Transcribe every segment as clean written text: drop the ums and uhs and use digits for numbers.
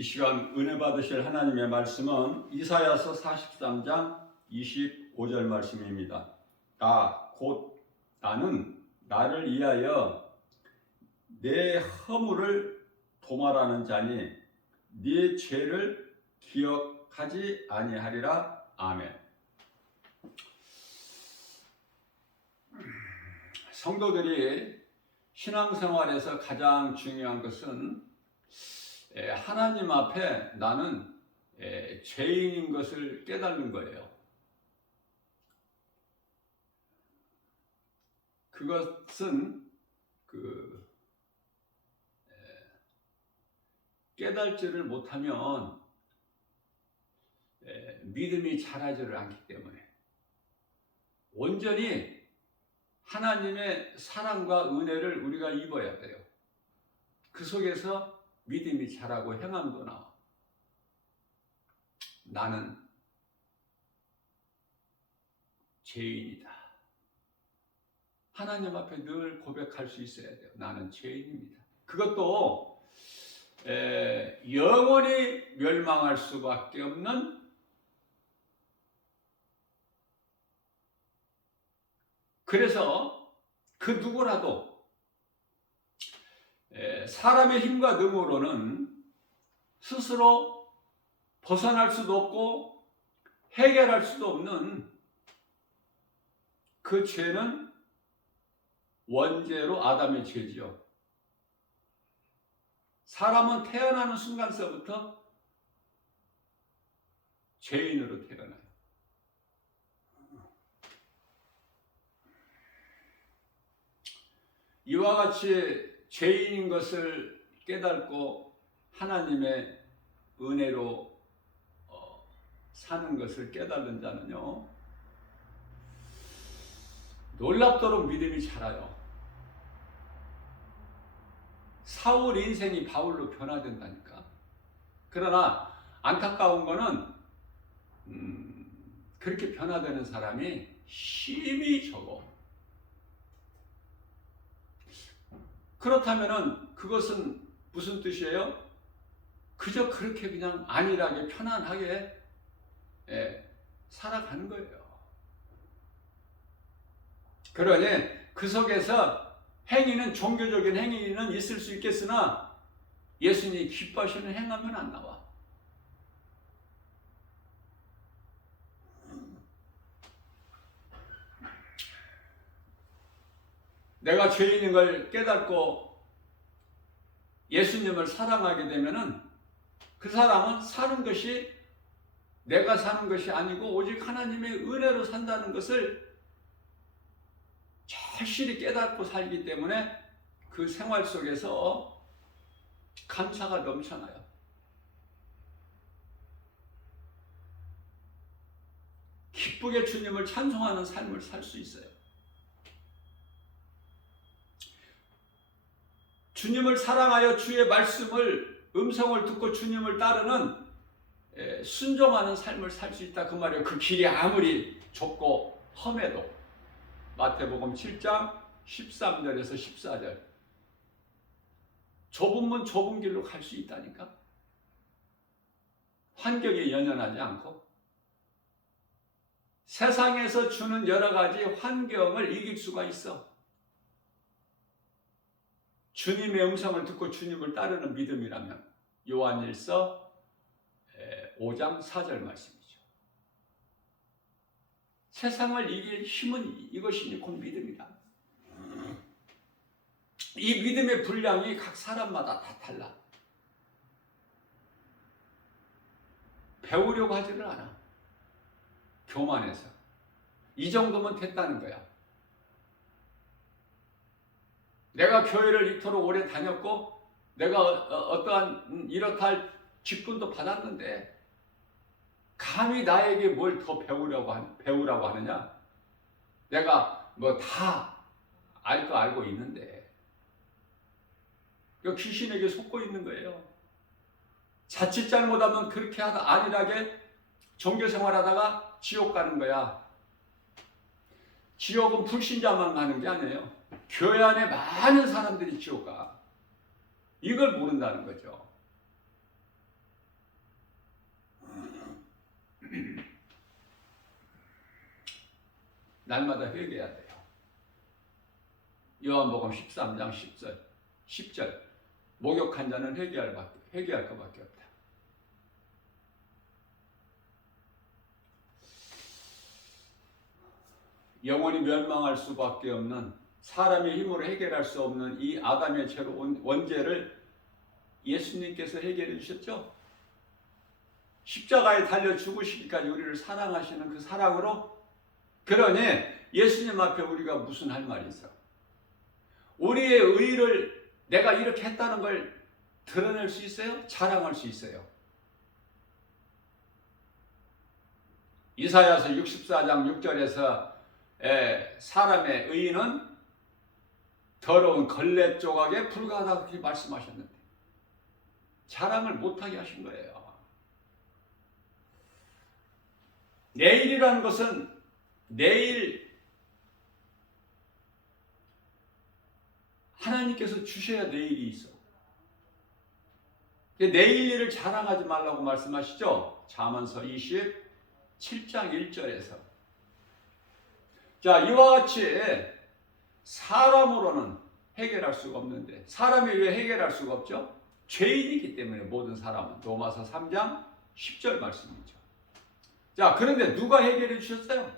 이 시간 은혜 받으실 하나님의 말씀은 이사야서 43장 25절 말씀입니다. 곧 나는 나를 위하여 내 허물을 도말하는 자니 네 죄를 기억하지 아니하리라. 아멘. 성도들이 신앙생활에서 가장 중요한 것은 하나님 앞에 나는 죄인인 것을 깨닫는 거예요. 그것은 깨달지를 못하면 믿음이 자라지를 않기 때문에 온전히 하나님의 사랑과 은혜를 우리가 입어야 돼요. 그 속에서 믿음이 자라고 행함도 나와. 나는 죄인이다. 하나님 앞에 늘 고백할 수 있어야 돼요. 나는 죄인입니다. 그것도 영원히 멸망할 수밖에 없는 그래서 그 누구라도 사람의 힘과 능으로는 스스로 벗어날 수도 없고 해결할 수도 없는 그 죄는 원죄로 아담의 죄지요. 사람은 태어나는 순간서부터 죄인으로 태어나요. 이와 같이 죄인인 것을 깨닫고 하나님의 은혜로 사는 것을 깨닫는 자는요, 놀랍도록 믿음이 자라요. 사울 인생이 바울로 변화된다니까. 그러나 안타까운 거는 그렇게 변화되는 사람이 힘이 적어. 그렇다면은 그것은 무슨 뜻이에요? 그저 그렇게 그냥 안일하게 편안하게 살아가는 거예요. 그러니 그 속에서 행위는, 종교적인 행위는 있을 수 있겠으나 예수님이 기뻐하시는 행함은 안 나와. 내가 죄인인 걸 깨닫고 예수님을 사랑하게 되면은 그 사람은 사는 것이 내가 사는 것이 아니고 오직 하나님의 은혜로 산다는 것을 절실히 깨닫고 살기 때문에 그 생활 속에서 감사가 넘쳐나요. 기쁘게 주님을 찬송하는 삶을 살 수 있어요. 주님을 사랑하여 주의 말씀을, 음성을 듣고 주님을 따르는 순종하는 삶을 살 수 있다 그 말이에요. 그 길이 아무리 좁고 험해도. 마태복음 7장 13절에서 14절. 좁은 문 좁은 길로 갈 수 있다니까. 환경에 연연하지 않고 세상에서 주는 여러 가지 환경을 이길 수가 있어. 주님의 음성을 듣고 주님을 따르는 믿음이라면. 요한일서 5장 4절 말씀이죠. 세상을 이길 힘은 이것이니 곧 믿음이다. 이 믿음의 분량이 각 사람마다 다 달라. 배우려고 하지를 않아. 교만해서. 이 정도면 됐다는 거야. 내가 교회를 이토록 오래 다녔고 내가 어떠한 이렇다 할 직분도 받았는데 감히 나에게 뭘 더 배우라고 하느냐? 내가 뭐 다 알 거 알고 있는데. 귀신에게 속고 있는 거예요. 자칫 잘못하면 그렇게 안일하게 종교생활하다가 지옥 가는 거야. 지옥은 불신자만 가는 게 아니에요. 교회 안에 많은 사람들이 지옥 가. 이걸 모른다는 거죠. 날마다 회개해야 돼요. 요한복음 13장 10절 목욕한 자는 회개할 것밖에 없다. 영원히 멸망할 수밖에 없는, 사람의 힘으로 해결할 수 없는 이 아담의 죄로 원죄를 예수님께서 해결해 주셨죠. 십자가에 달려 죽으시기까지 우리를 사랑하시는 그 사랑으로. 그러니 예수님 앞에 우리가 무슨 할 말이 있어? 우리의 의를 내가 이렇게 했다는 걸 드러낼 수 있어요? 자랑할 수 있어요? 이사야서 64장 6절에서 사람의 의는 더러운 걸레 조각에 불과하다 그렇게 말씀하셨는데 자랑을 못하게 하신 거예요. 내일이라는 것은 내일 하나님께서 주셔야 내일이 있어. 내일 일을 자랑하지 말라고 말씀하시죠. 잠언서 27장 1절에서. 자, 이와 같이 사람으로는 해결할 수가 없는데, 사람이 왜 해결할 수가 없죠? 죄인이기 때문에 모든 사람은. 로마서 3장 10절 말씀이죠. 자, 그런데 누가 해결해 주셨어요?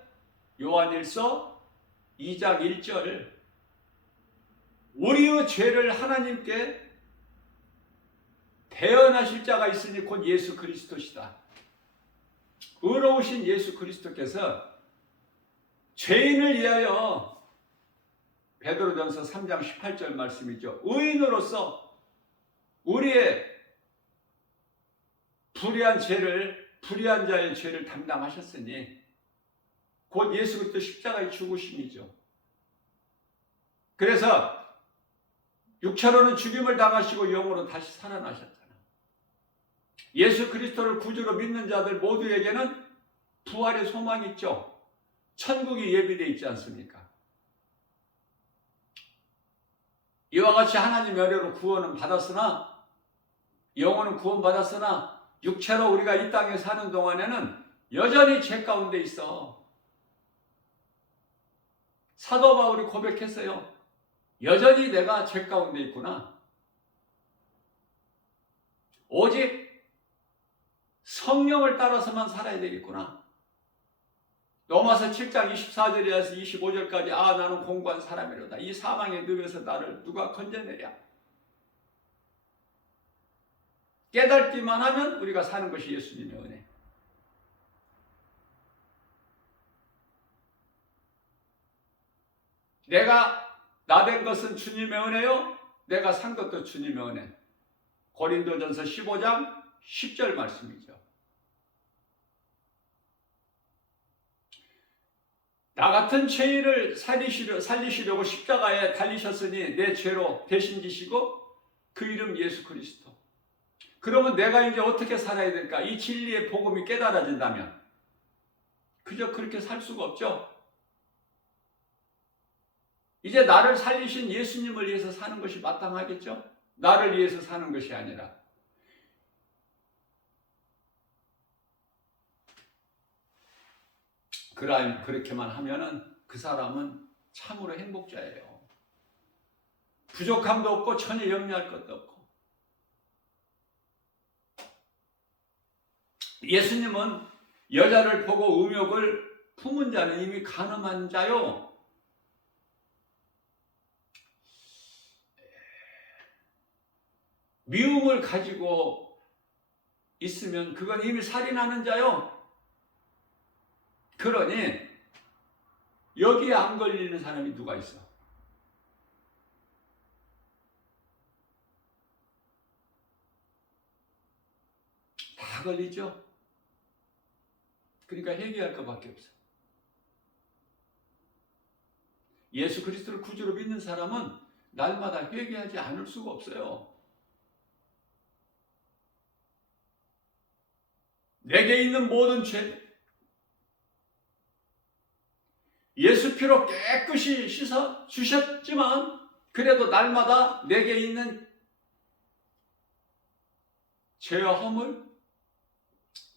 요한일서 2장 1절. 우리의 죄를 하나님께 대언하실 자가 있으니 곧 예수 그리스도시다. 의로우신 예수 그리스도께서 죄인을 위하여, 베드로전서 3장 18절 말씀이죠. 의인으로서 우리의 불의한 자의 죄를 담당하셨으니 곧 예수 그리스도 십자가의 죽으심이죠. 그래서 육체로는 죽임을 당하시고 영으로 다시 살아나셨잖아. 예수 그리스도를 구주로 믿는 자들 모두에게는 부활의 소망이 있죠. 천국이 예비되어 있지 않습니까? 이와 같이 하나님의 은혜로 구원은 받았으나, 영혼은 구원받았으나 육체로 우리가 이 땅에 사는 동안에는 여전히 죄 가운데 있어. 사도 바울이 고백했어요. 여전히 내가 죄 가운데 있구나. 오직 성령을 따라서만 살아야 되겠구나. 로마서 7장 24절에서 25절까지 나는 공고한 사람이로다. 이 사망의 늪에서 나를 누가 건져내랴. 깨닫기만 하면 우리가 사는 것이 예수님의 은혜. 내가 나된 것은 주님의 은혜요, 내가 산 것도 주님의 은혜. 고린도전서 15장 10절 말씀이죠. 나 같은 죄인을 살리시려고 십자가에 달리셨으니 내 죄로 대신 지시고 그 이름 예수 그리스도. 그러면 내가 이제 어떻게 살아야 될까? 이 진리의 복음이 깨달아진다면 그저 그렇게 살 수가 없죠. 이제 나를 살리신 예수님을 위해서 사는 것이 마땅하겠죠? 나를 위해서 사는 것이 아니라. 그렇게만 하면은 그 사람은 참으로 행복자예요. 부족함도 없고 전혀 염려할 것도 없고. 예수님은 여자를 보고 음욕을 품은 자는 이미 간음한 자요. 미움을 가지고 있으면 그건 이미 살인하는 자요. 그러니 여기에 안 걸리는 사람이 누가 있어? 다 걸리죠? 그러니까 회개할 것밖에 없어. 예수 그리스도를 구주로 믿는 사람은 날마다 회개하지 않을 수가 없어요. 내게 있는 모든 죄, 예수 피로 깨끗이 씻어 주셨지만 그래도 날마다 내게 있는 죄와 허물,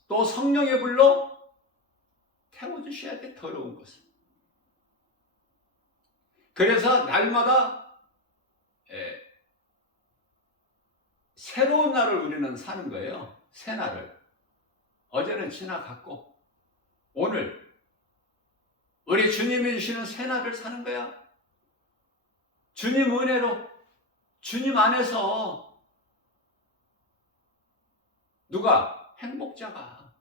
또 성령의 불로 태워주셔야 돼, 더러운 것을. 그래서 날마다 새로운 날을 우리는 사는 거예요. 새 날을. 어제는 지나갔고 오늘 우리 주님이 주시는 새 날을 사는 거야. 주님 은혜로, 주님 안에서 누가? 행복자가.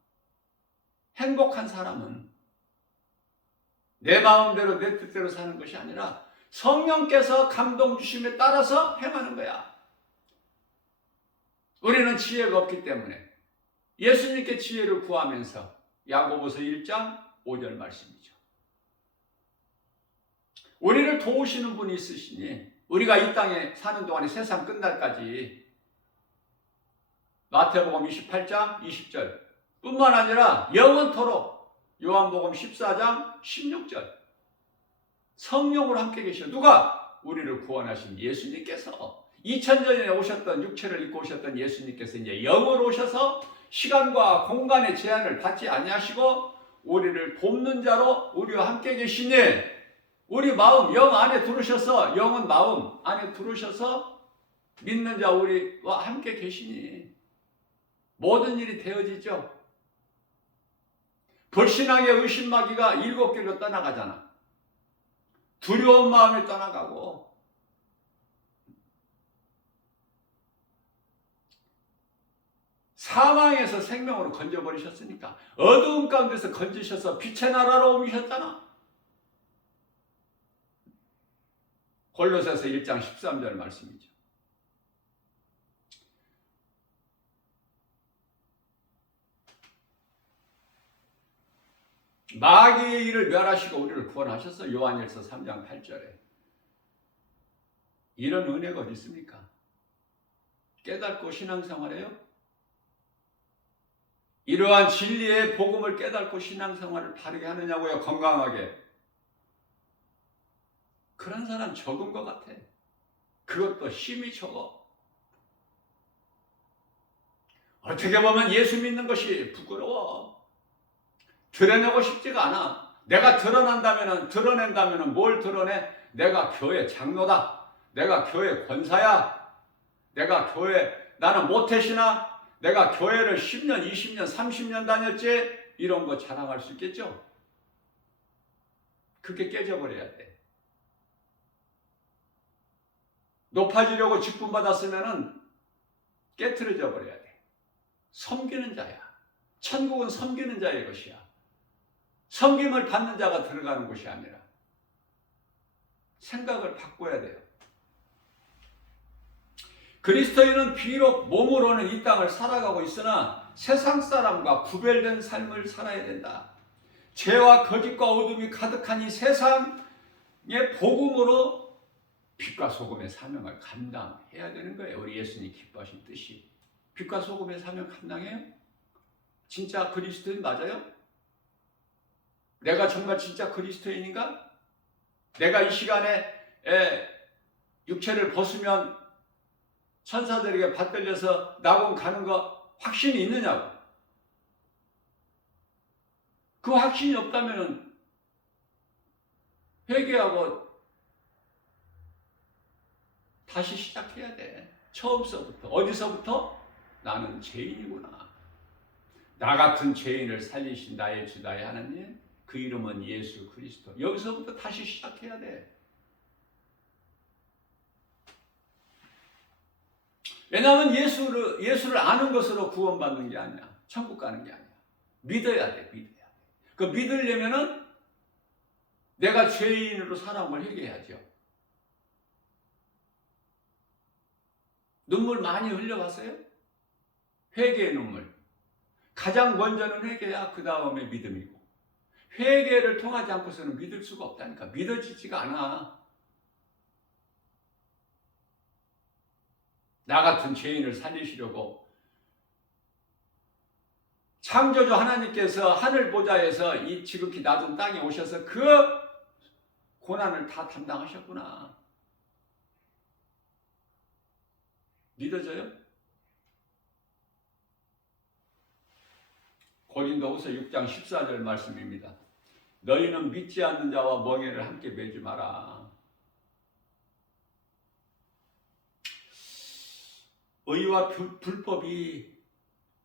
행복한 사람은 내 마음대로 내 뜻대로 사는 것이 아니라 성령께서 감동 주심에 따라서 행하는 거야. 우리는 지혜가 없기 때문에 예수님께 지혜를 구하면서 야고보서 1장 5절 말씀이죠. 우리를 도우시는 분이 있으시니 우리가 이 땅에 사는 동안에 세상 끝날까지 마태복음 28장 20절 뿐만 아니라 영원토록 요한복음 14장 16절 성령으로 함께 계셔. 누가? 우리를 구원하신 예수님께서 2000년에 오셨던 육체를 입고 오셨던 예수님께서 이제 영으로 오셔서 시간과 공간의 제한을 받지 아니하시고 우리를 돕는 자로 우리와 함께 계시니 우리 마음 영 안에 들으셔서 영은 마음 안에 들으셔서 믿는 자 우리와 함께 계시니 모든 일이 되어지죠. 불신앙의 의심마귀가 7길로 떠나가잖아. 두려운 마음이 떠나가고 사망에서 생명으로 건져버리셨으니까 어두운 가운데서 건지셔서 빛의 나라로 옮기셨잖아. 골로새서 1장 13절 말씀이죠. 마귀의 일을 멸하시고 우리를 구원하셔서 요한일서 3장 8절에 이런 은혜가 어디 있습니까? 깨닫고 신앙생활해요? 이러한 진리의 복음을 깨닫고 신앙생활을 바르게 하느냐고요? 건강하게. 그런 사람 적은 것 같아. 그것도 힘이 적어. 어떻게 보면 예수 믿는 것이 부끄러워. 드러내고 싶지가 않아. 내가 드러낸다면 뭘 드러내? 내가 교회 장로다. 내가 교회 권사야. 내가 나는 모태시나? 내가 교회를 10년, 20년, 30년 다녔지? 이런 거 자랑할 수 있겠죠? 그게 깨져버려야 돼. 높아지려고 직분 받았으면은 깨트려져 버려야 돼. 섬기는 자야. 천국은 섬기는 자의 것이야. 섬김을 받는 자가 들어가는 곳이 아니라 생각을 바꿔야 돼요. 그리스도인은 비록 몸으로는 이 땅을 살아가고 있으나 세상 사람과 구별된 삶을 살아야 된다. 죄와 거짓과 어둠이 가득한 이 세상의 복음으로 빛과 소금의 사명을 감당해야 되는 거예요. 우리 예수님 기뻐하신 뜻이. 빛과 소금의 사명 감당해요? 진짜 그리스도인 맞아요? 내가 정말 진짜 그리스도인인가? 내가 이 시간에 육체를 벗으면 천사들에게 받들려서 낙원 가는 거 확신이 있느냐고. 그 확신이 없다면 회개하고 다시 시작해야 돼. 처음서부터. 어디서부터? 나는 죄인이구나. 나 같은 죄인을 살리신 나의 주 나의 하나님, 그 이름은 예수 그리스도. 여기서부터 다시 시작해야 돼. 왜냐하면 예수를 아는 것으로 구원받는 게 아니야. 천국 가는 게 아니야. 믿어야 돼. 믿어야 돼. 그 믿으려면은 내가 죄인으로 살아온 걸 회개해야죠. 눈물 많이 흘려봤어요? 회개의 눈물. 가장 먼저는 회개야. 그 다음에 믿음이고. 회개를 통하지 않고서는 믿을 수가 없다니까. 믿어지지가 않아. 나 같은 죄인을 살리시려고 창조주 하나님께서 하늘 보좌에서 이 지극히 낮은 땅에 오셔서 그 고난을 다 담당하셨구나. 믿어져요? 고린도후서 6장 14절 말씀입니다. 너희는 믿지 않는 자와 멍에를 함께 매지 마라. 의와 불법이,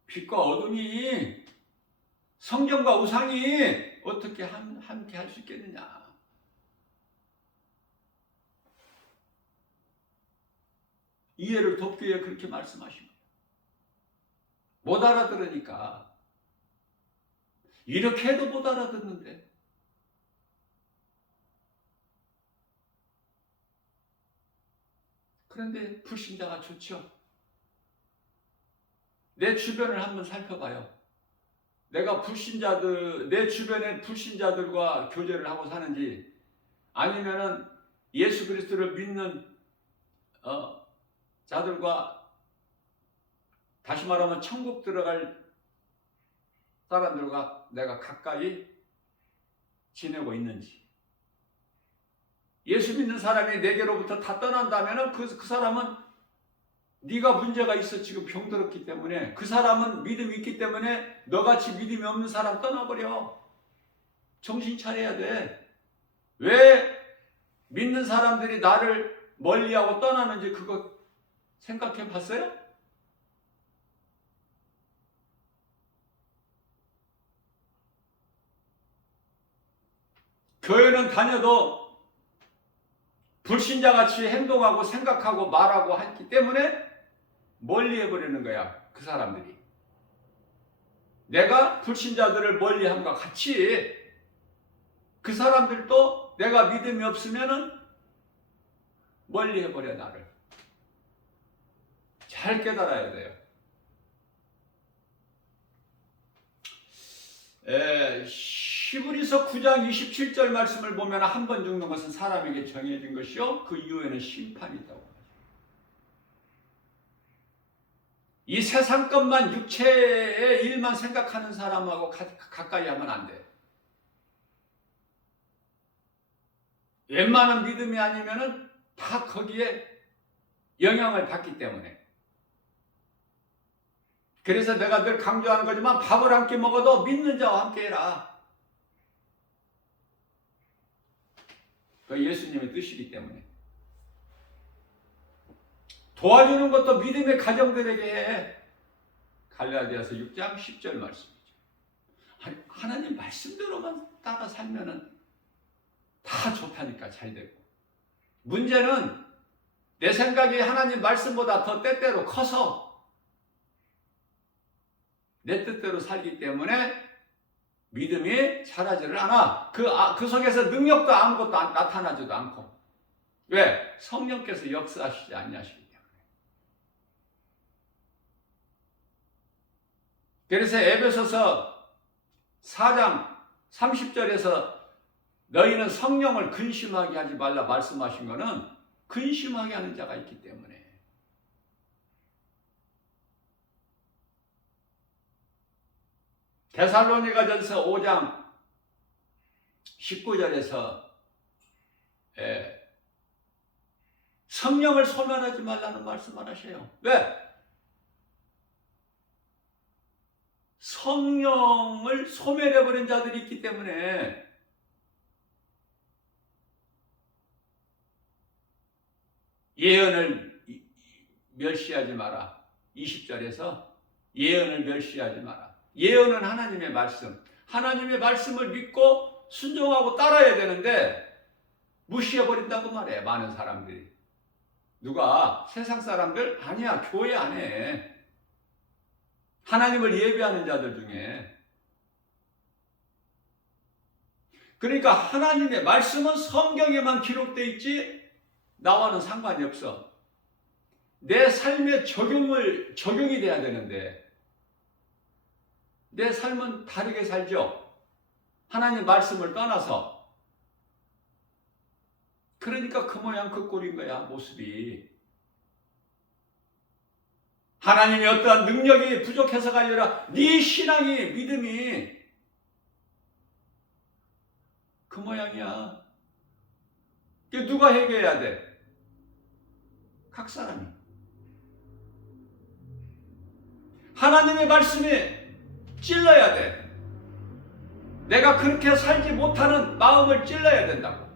빛과 어둠이, 성경과 우상이 어떻게 함께 할 수 있겠느냐. 이해를 돕기 위해 그렇게 말씀하십니다. 못 알아들으니까. 이렇게 해도 못 알아듣는데. 그런데 불신자가 좋죠. 내 주변을 한번 살펴봐요. 내가 내 주변에 불신자들과 교제를 하고 사는지, 아니면은 예수 그리스도를 믿는 자들과, 다시 말하면 천국 들어갈 사람들과 내가 가까이 지내고 있는지. 예수 믿는 사람이 내게로부터 다 떠난다면 그 사람은 네가 문제가 있어 지금 병들었기 때문에, 그 사람은 믿음이 있기 때문에 너같이 믿음이 없는 사람 떠나버려. 정신 차려야 돼. 왜 믿는 사람들이 나를 멀리하고 떠나는지 그거 생각해 봤어요? 교회는 다녀도 불신자같이 행동하고 생각하고 말하고 했기 때문에 멀리 해버리는 거야, 그 사람들이. 내가 불신자들을 멀리함과 같이 그 사람들도 내가 믿음이 없으면은 멀리 해버려, 나를. 잘 깨달아야 돼요. 히브리서 9장 27절 말씀을 보면 한 번 죽는 것은 사람에게 정해진 것이요, 그 이후에는 심판이 있다고. 이 세상 것만, 육체의 일만 생각하는 사람하고 가까이 하면 안 돼. 웬만한 믿음이 아니면은 다 거기에 영향을 받기 때문에. 그래서 내가 늘 강조하는 거지만, 밥을 함께 먹어도 믿는 자와 함께 해라. 그 예수님의 뜻이기 때문에. 도와주는 것도 믿음의 가정들에게 해. 갈라디아서 6장 10절 말씀이죠. 하나님 말씀대로만 따라 살면은 다 좋다니까, 잘 되고. 문제는 내 생각이 하나님 말씀보다 더 때때로 커서 내 뜻대로 살기 때문에 믿음이 자라지를 않아. 그 속에서 능력도 아무것도 나타나지도 않고. 왜? 성령께서 역사하시지 않냐시기 때문에. 그래서 에베소서 4장 30절에서 너희는 성령을 근심하게 하지 말라 말씀하신 것은 근심하게 하는 자가 있기 때문에. 데살로니가전서 5장 19절에서 성령을 소멸하지 말라는 말씀을 하셔요. 왜? 성령을 소멸해버린 자들이 있기 때문에. 예언을 멸시하지 마라. 20절에서 예언을 멸시하지 마라. 예언은 하나님의 말씀. 하나님의 말씀을 믿고 순종하고 따라야 되는데 무시해버린다고 말해, 많은 사람들이. 누가? 세상 사람들? 아니야, 교회 안 해. 하나님을 예배하는 자들 중에. 그러니까 하나님의 말씀은 성경에만 기록되어 있지 나와는 상관이 없어. 내 삶에 적용이 돼야 되는데 내 삶은 다르게 살죠. 하나님 말씀을 떠나서. 그러니까 그 모양 그 꼴인 거야, 모습이. 하나님이 어떠한 능력이 부족해서가 아니라 네 신앙이, 믿음이 그 모양이야. 이게 누가 해결해야 돼? 각 사람이. 하나님의 말씀에 찔러야 돼. 내가 그렇게 살지 못하는 마음을 찔러야 된다고.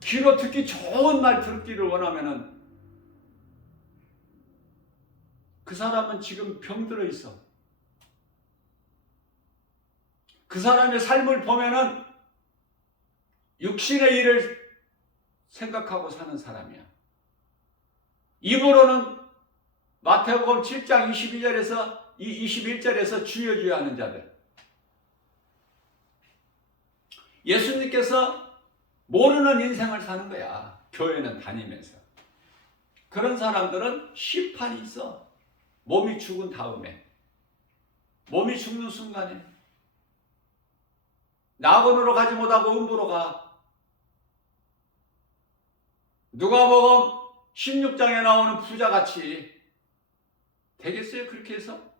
귀로 듣기 좋은 말 듣기를 원하면은 그 사람은 지금 병들어 있어. 그 사람의 삶을 보면은 육신의 일을 생각하고 사는 사람이야. 입으로는 마태복음 7장 21절에서 주여 주여 하는 자들. 예수님께서 모르는 인생을 사는 거야. 교회는 다니면서. 그런 사람들은 심판이 있어. 몸이 죽은 다음에. 몸이 죽는 순간에. 낙원으로 가지 못하고 음부로 가. 누가복음 16장에 나오는 부자같이 되겠어요? 그렇게 해서?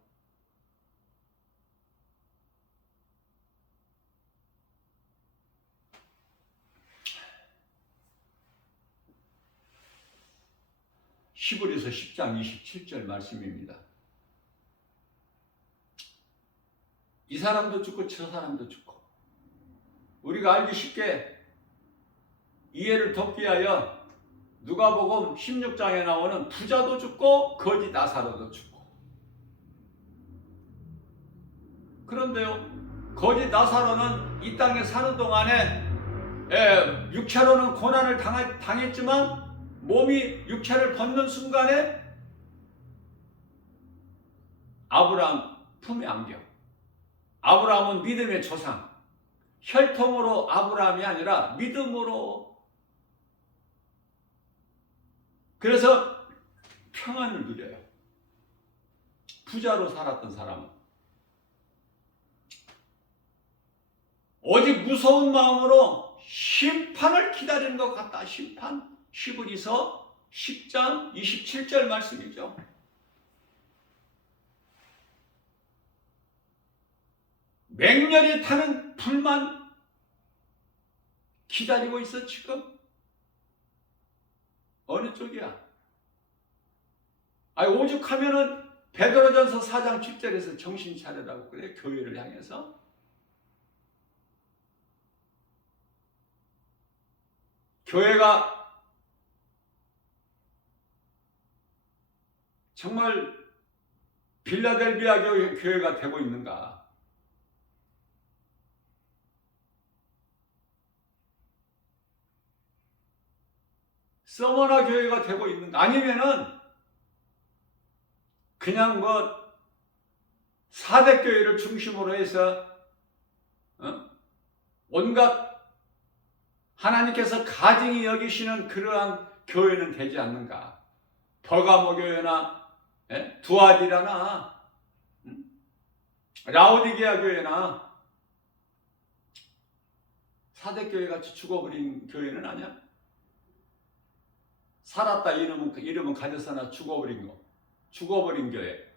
히브리서 10장 27절 말씀입니다. 이 사람도 죽고 저 사람도 죽고 우리가 알기 쉽게 이해를 돕기 위하여 누가복음 16장에 나오는 부자도 죽고 거지 나사로도 죽고. 그런데요, 거지 나사로는 이 땅에 사는 동안에 육체로는 고난을 당했지만 몸이 육체를 벗는 순간에 아브라함 품에 안겨. 아브라함은 믿음의 조상. 혈통으로 아브라함이 아니라 믿음으로. 그래서 평안을 누려요. 부자로 살았던 사람은 오직 무서운 마음으로 심판을 기다리는 것 같다. 심판. 히브리서 10장 27절 말씀이죠. 맹렬히 타는 불만 기다리고 있어 지금. 어느 쪽이야? 오죽하면은 베드로전서 4장 10절에서 정신 차리라고 그래. 교회를 향해서. 교회가 정말 빌라델비아 교회가 되고 있는가? 서머나 교회가 되고 있는가? 아니면은 그냥 사대교회를 중심으로 해서 온갖 하나님께서 가증히 여기시는 그러한 교회는 되지 않는가? 버가모 교회나 두아디라나 라오디게아 교회나 사대교회같이 죽어버린 교회는 아니야? 살았다 이름은 가졌으나 죽어버린 교회.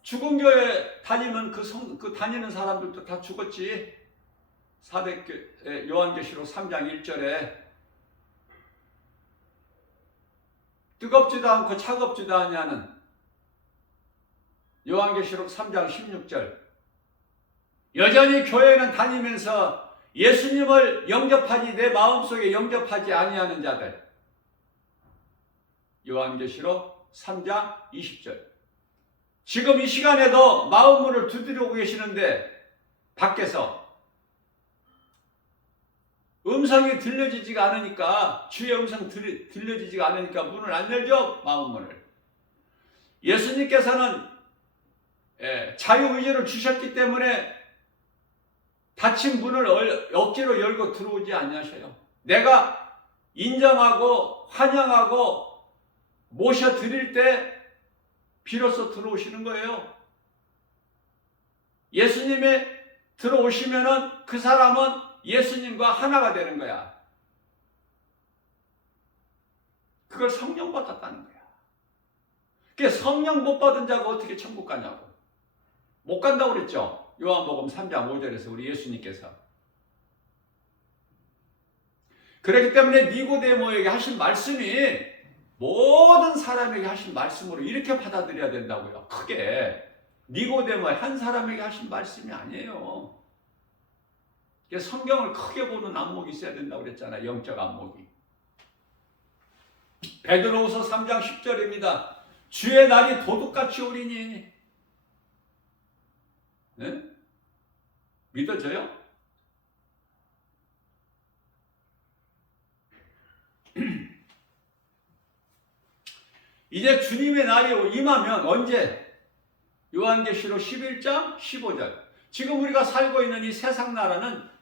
죽은 교회 다니면 그 다니는 사람들도 다 죽었지. 요한계시록 3장 1절에 뜨겁지도 않고 차갑지도 아니하는 요한계시록 3장 16절. 여전히 교회는 다니면서 예수님을 영접하지 내 마음속에 영접하지 아니하는 자들. 요한계시록 3장 20절. 지금 이 시간에도 마음문을 두드리고 계시는데 밖에서 음성이 들려지지가 않으니까, 주의 음성 들려지지가 않으니까 문을 안 열죠. 마음문을. 예수님께서는 자유의지를 주셨기 때문에 닫힌 문을 억지로 열고 들어오지 아니하셔요. 내가 인정하고 환영하고 모셔드릴 때 비로소 들어오시는 거예요. 예수님이 들어오시면은 그 사람은 예수님과 하나가 되는 거야. 그걸 성령 받았다는 거야. 그게 성령 못 받은 자가 어떻게 천국 가냐고. 못 간다고 그랬죠. 요한복음 3장 5절에서 우리 예수님께서. 그렇기 때문에 니고데모에게 하신 말씀이 모든 사람에게 하신 말씀으로 이렇게 받아들여야 된다고요. 크게. 니고데모 한 사람에게 하신 말씀이 아니에요. 성경을 크게 보는 안목이 있어야 된다고 그랬잖아요. 영적 안목이. 베드로후서 3장 10절입니다. 주의 날이 도둑같이 오리니. 네? 믿어져요? 이제 주님의 날이 임하면 언제? 요한계시록 11장 15절. 지금 우리가 살고 있는 이 세상 나라는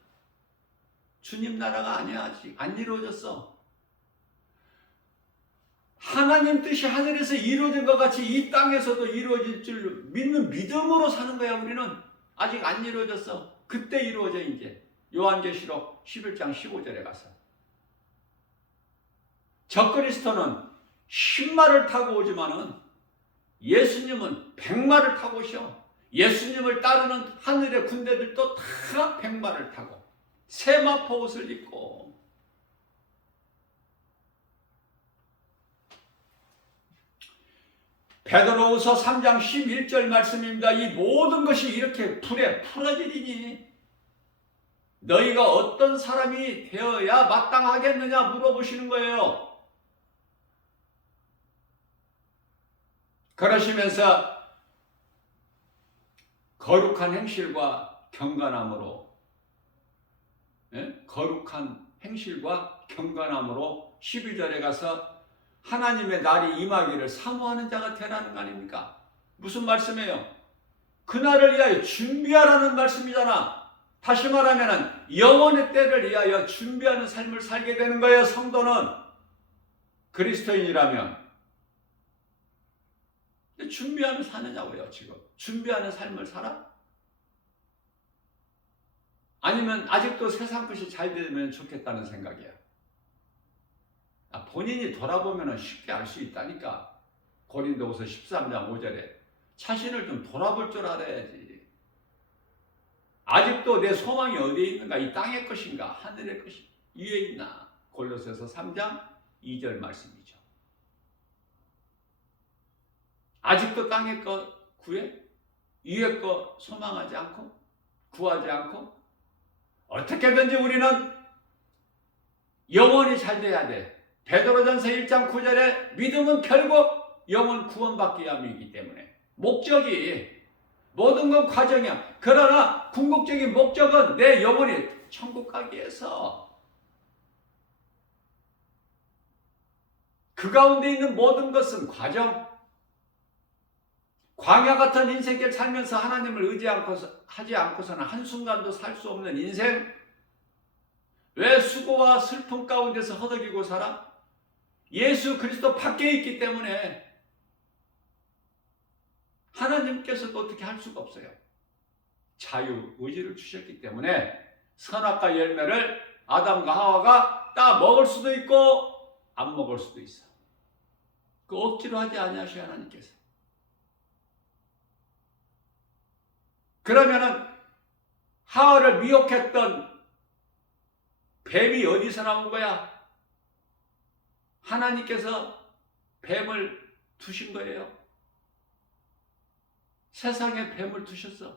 주님 나라가 아니야. 아직 안 이루어졌어. 하나님 뜻이 하늘에서 이루어진 것 같이 이 땅에서도 이루어질 줄 믿는 믿음으로 사는 거야. 우리는 아직 안 이루어졌어. 그때 이루어져. 이제 요한계시록 11장 15절에 가서 적그리스도는 10마를 타고 오지만은 예수님은 100마를 타고 오셔. 예수님을 따르는 하늘의 군대들도 다 100마를 타고 세마포 옷을 입고. 베드로후서 3장 11절 말씀입니다. 이 모든 것이 이렇게 불에 풀어지리니 너희가 어떤 사람이 되어야 마땅하겠느냐 물어보시는 거예요. 그러시면서 거룩한 행실과 경건함으로, 거룩한 행실과 경건함으로 12절에 가서 하나님의 날이 임하기를 사모하는 자가 되라는 거 아닙니까? 무슨 말씀이에요? 그날을 위하여 준비하라는 말씀이잖아. 다시 말하면 영원의 때를 위하여 준비하는 삶을 살게 되는 거예요. 성도는 그리스도인이라면. 준비하면 사느냐고요. 지금 준비하는 삶을 살아? 아니면 아직도 세상 것이 잘 되면 좋겠다는 생각이야. 본인이 돌아보면 쉽게 알 수 있다니까. 고린도후서 13장 5절에 자신을 좀 돌아볼 줄 알아야지. 아직도 내 소망이 어디에 있는가? 이 땅의 것인가? 하늘의 것이 위에 있나? 골로새서 3장 2절 말씀이죠. 아직도 땅의 것 구해? 위의 것 소망하지 않고? 구하지 않고? 어떻게든지 우리는 영원히 잘 돼야 돼. 베드로전서 1장 9절에 믿음은 결국 영원 구원받기 위함이기 때문에 목적이 모든 건 과정이야. 그러나 궁극적인 목적은 내 영혼이 천국 가기 위해서. 그 가운데 있는 모든 것은 과정. 광야 같은 인생길 살면서 하나님을 하지 않고서는 한순간도 살 수 없는 인생. 왜 수고와 슬픔 가운데서 허덕이고 살아? 예수 그리스도 밖에 있기 때문에 하나님께서도 어떻게 할 수가 없어요. 자유, 의지를 주셨기 때문에 선악과 열매를 아담과 하와가 따 먹을 수도 있고 안 먹을 수도 있어. 그 억지로 하지 아니하셔 하나님께서. 그러면은 하와를 미혹했던 뱀이 어디서 나온 거야? 하나님께서 뱀을 두신 거예요. 세상에 뱀을 두셨어.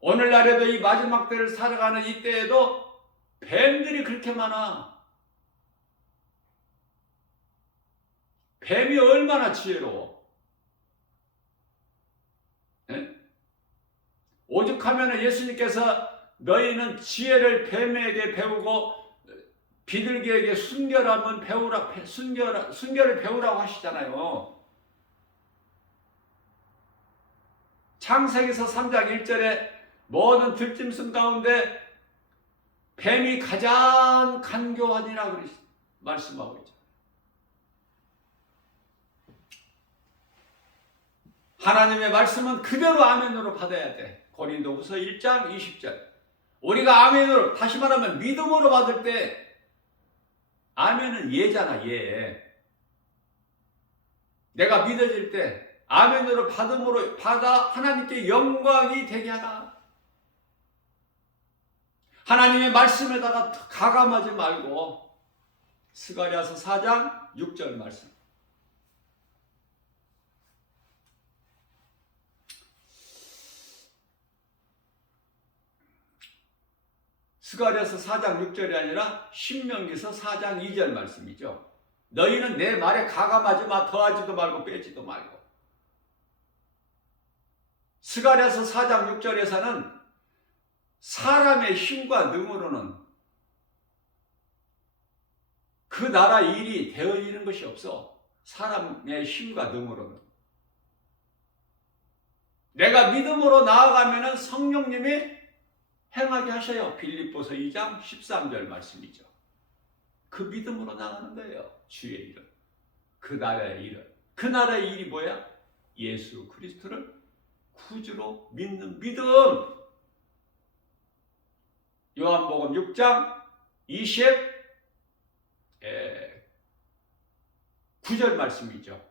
오늘날에도 이 마지막 때를 살아가는 이때에도 뱀들이 그렇게 많아. 뱀이 얼마나 지혜로워. 오죽하면 예수님께서 너희는 지혜를 뱀에게 배우고 비둘기에게 순결을 배우라고 하시잖아요. 창세기서 3장 1절에 모든 들짐승 가운데 뱀이 가장 간교하니라 말씀하고 있죠. 하나님의 말씀은 그대로 아멘으로 받아야 돼. 고린도후서 1장 20절. 우리가 아멘으로, 다시 말하면 믿음으로 받을 때 아멘은 예잖아. 예. 내가 믿어질 때 아멘으로 받음으로 받아 하나님께 영광이 되게 하라. 하나님의 말씀에다가 가감하지 말고 스가랴서 4장 6절 말씀. 스가랴서 4장 6절이 아니라 신명기서 4장 2절 말씀이죠. 너희는 내 말에 가감하지 마. 더하지도 말고 빼지도 말고. 스가랴서 4장 6절에서는 사람의 힘과 능으로는 그 나라 일이 되어지는 것이 없어. 사람의 힘과 능으로는. 내가 믿음으로 나아가면 성령님이 행하게 하셔요. 빌립보서 2장 13절 말씀이죠. 그 믿음으로 나가는 거예요. 주의 일은. 그 나라의 일은. 그 나라의 일이 뭐야? 예수 그리스도를 구주로 믿는 믿음. 요한복음 6장 29절 말씀이죠.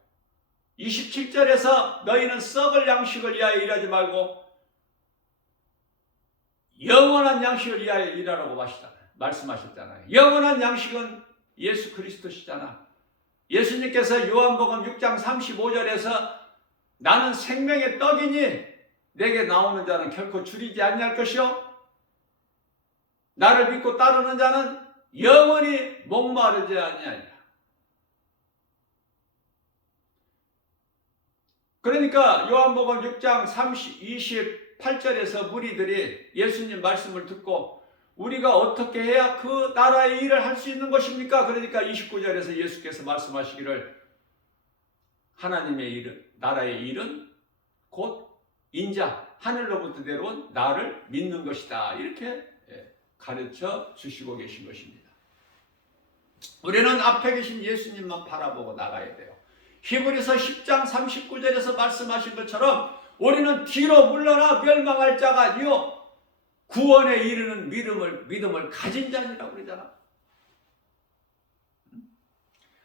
27절에서 너희는 썩을 양식을 위하여 일하지 말고 영원한 양식을 위하여 일하라고 말씀하셨잖아요. 영원한 양식은 예수 그리스도시잖아. 예수님께서 요한복음 6장 35절에서 나는 생명의 떡이니 내게 나오는 자는 결코 줄이지 아니할 것이요 나를 믿고 따르는 자는 영원히 목마르지 아니하리라. 그러니까 요한복음 6장 28절에서 무리들이 예수님 말씀을 듣고 우리가 어떻게 해야 그 나라의 일을 할 수 있는 것입니까? 그러니까 29절에서 예수께서 말씀하시기를 하나님의 일은, 나라의 일은 곧 인자, 하늘로부터 내려온 나를 믿는 것이다. 이렇게 가르쳐 주시고 계신 것입니다. 우리는 앞에 계신 예수님만 바라보고 나가야 돼요. 히브리서 10장 39절에서 말씀하신 것처럼 우리는 뒤로 물러나 멸망할 자가 아니요 구원에 이르는 믿음을 가진 자니라고 그러잖아.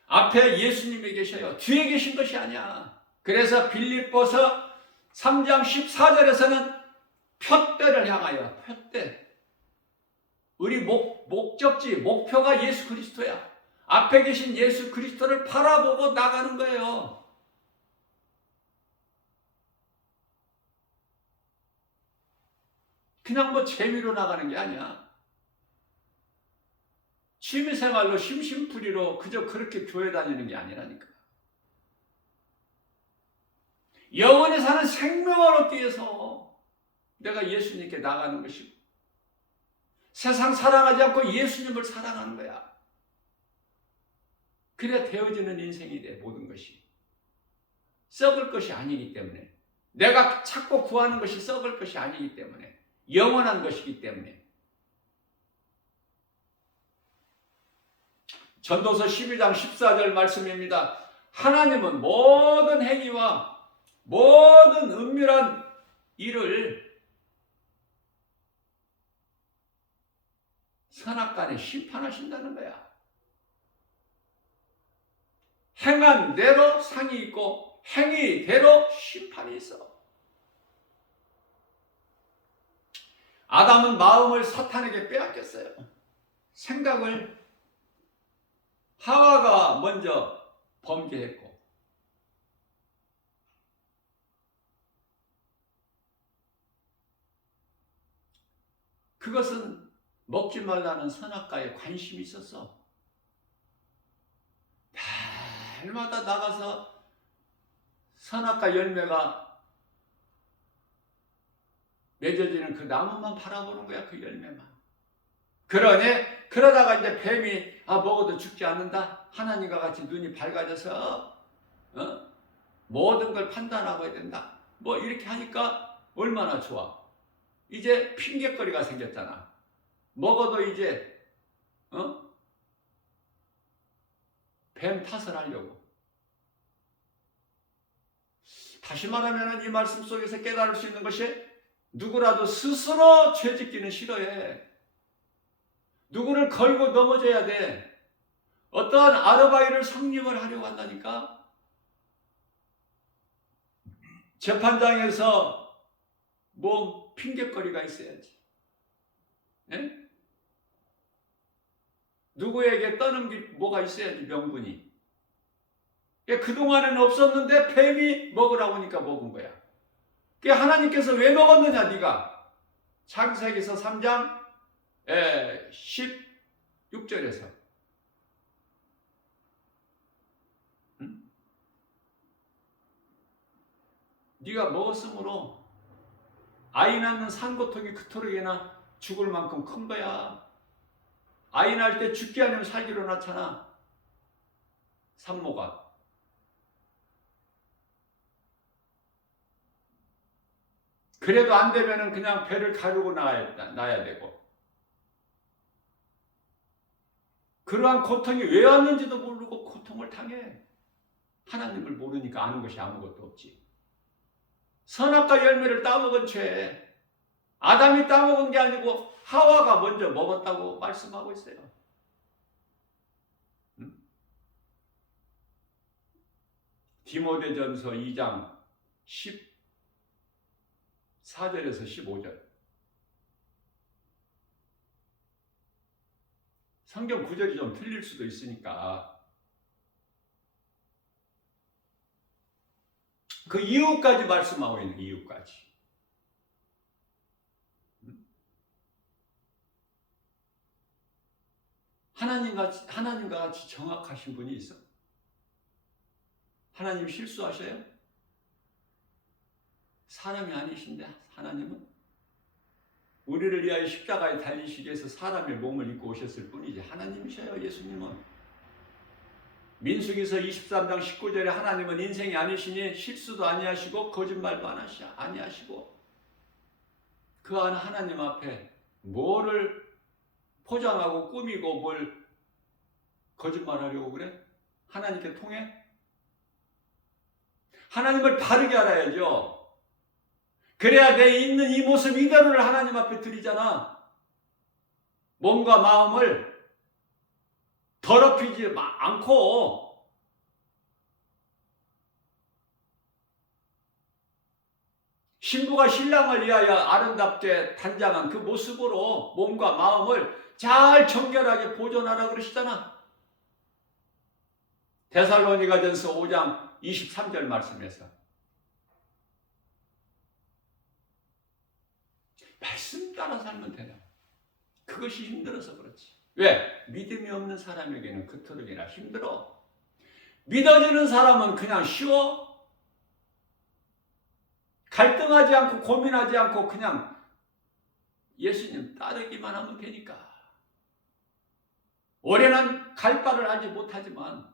앞에 예수님이 계셔요. 뒤에 계신 것이 아니야. 그래서 빌립보서 3장 14절에서는 표대를 향하여 표대. 우리 목적지, 목표가 예수 그리스도야. 앞에 계신 예수 그리스도를 바라보고 나가는 거예요. 그냥 뭐 재미로 나가는 게 아니야. 취미생활로 심심풀이로 그저 그렇게 교회 다니는 게 아니라니까. 영원히 사는 생명을 얻기 위해서 내가 예수님께 나가는 것이고 세상 사랑하지 않고 예수님을 사랑하는 거야. 그래야 되어지는 인생이 돼. 모든 것이 썩을 것이 아니기 때문에, 내가 찾고 구하는 것이 썩을 것이 아니기 때문에, 영원한 것이기 때문에. 전도서 12장 14절 말씀입니다. 하나님은 모든 행위와 모든 은밀한 일을 선악간에 심판하신다는 거야. 행한 대로 상이 있고 행위대로 심판이 있어. 아담은 마음을 사탄에게 빼앗겼어요. 생각을 하와가 먼저 범죄했고, 그것은 먹지 말라는 선악과에 관심이 있었어. 날마다 나가서 선악과 열매가 맺어지는 그 나무만 바라보는 거야. 그 열매만. 그러다가 이제 뱀이 먹어도 죽지 않는다. 하나님과 같이 눈이 밝아져서 모든 걸 판단하고 해야 된다. 뭐 이렇게 하니까 얼마나 좋아. 이제 핑계거리가 생겼잖아. 먹어도 이제 뱀 탓을 하려고. 다시 말하면 이 말씀 속에서 깨달을 수 있는 것이, 누구라도 스스로 죄짓기는 싫어해. 누구를 걸고 넘어져야 돼. 어떠한 아르바이를 성립을 하려고 한다니까. 재판장에서 뭐 핑계거리가 있어야지. 네? 누구에게 떠넘길 뭐가 있어야지, 명분이. 그동안에는 없었는데 뱀이 먹으라고 하니까 먹은 거야. 하나님께서 왜 먹었느냐, 네가. 창세기서 3장 16절에서. 응? 네가 먹었으므로 아이 낳는 산고통이 그토록이나 죽을 만큼 큰 거야. 아이 낳을 때 죽기 아니면 살기로 낳잖아, 산모가. 그래도 안 되면은 그냥 배를 가르고 낳아야 되고. 그러한 고통이 왜 왔는지도 모르고 고통을 당해. 하나님을 모르니까 아는 것이 아무것도 없지. 선악과 열매를 따먹은 죄, 아담이 따먹은 게 아니고 하와가 먼저 먹었다고 말씀하고 있어요. 응? 디모데전서 2장 14절에서 15절. 성경 구절이 좀 틀릴 수도 있으니까 그 이유까지 말씀하고 있는, 이유까지. 하나님과 같이 정확하신 분이 있어? 하나님 실수하셔요? 사람이 아니신데 하나님은 우리를 위하여 십자가에 달리시기 위해서 사람의 몸을 입고 오셨을 뿐이지 하나님이셔요, 예수님은. 민수기서 23장 19절에 하나님은 인생이 아니시니 실수도 아니하시고 거짓말도 아니하시고, 그 안에 하나님 앞에 뭐를 포장하고 꾸미고 뭘 거짓말하려고 그래? 하나님께 통해? 하나님을 바르게 알아야죠. 그래야 내 있는 이 모습 이대로를 하나님 앞에 드리잖아. 몸과 마음을 더럽히지 않고 신부가 신랑을 위하여 아름답게 단장한 그 모습으로 몸과 마음을 잘 정결하게 보존하라 그러시잖아. 데살로니가전서 5장 23절 말씀에서. 말씀 따라 살면 되냐. 그것이 힘들어서 그렇지. 왜? 믿음이 없는 사람에게는 그토록이나 힘들어. 믿어지는 사람은 그냥 쉬워. 갈등하지 않고 고민하지 않고 그냥 예수님 따르기만 하면 되니까. 올해는 갈 바를 알지 못하지만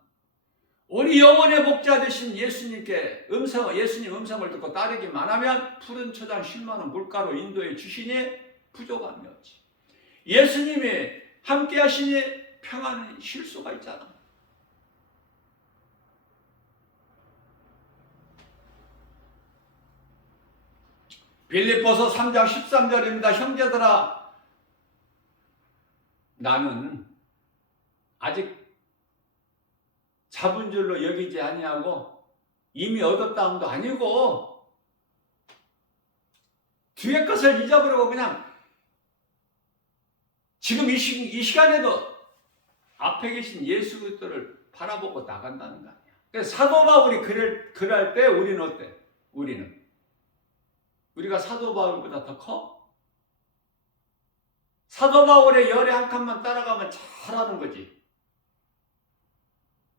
우리 영혼의 목자 되신 예수님께 예수님 음성을 듣고 따르기만 하면 푸른 초장 10만 원 물가로 인도해 주시니 부족함이 없지. 예수님이 함께 하시니 평안은 쉴 수가 있잖아. 빌립보서 3장 13절입니다. 형제들아, 나는 아직 잡은 줄로 여기지 아니하고 이미 얻었다 함도 아니고 뒤에 것을 잊어버리고 그냥 지금 이 시간에도 앞에 계신 예수 그리스도를 바라보고 나간다는 거 아니야. 그래서 사도 바울이 그럴 때 우리는 어때? 우리가 사도 바울보다 더 커? 사도 바울의 열의 한 칸만 따라가면 잘하는 거지.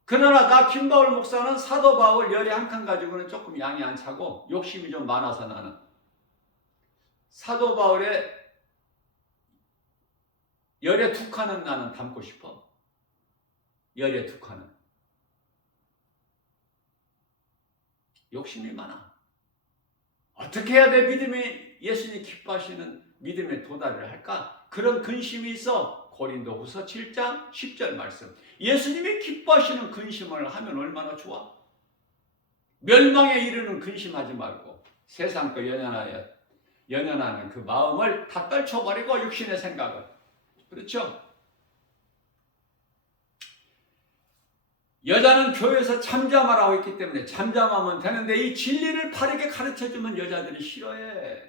그러나 나 김바울 목사는 사도 바울 열의 한 칸 가지고는 조금 양이 안 차고 욕심이 좀 많아서 나는 사도 바울의 열의 두 칸은 나는 담고 싶어. 열의 두 칸은. 욕심이 많아. 어떻게 해야 내 믿음이 예수님 기뻐하시는 믿음에 도달을 할까? 그런 근심이 있어. 고린도후서 7장 10절 말씀. 예수님이 기뻐하시는 근심을 하면 얼마나 좋아? 멸망에 이르는 근심하지 말고 세상 거 연연하는 그 마음을 다 떨쳐버리고 육신의 생각을. 그렇죠? 여자는 교회에서 잠잠하라고 했기 때문에 잠잠하면 되는데 이 진리를 바르게 가르쳐주면 여자들이 싫어해.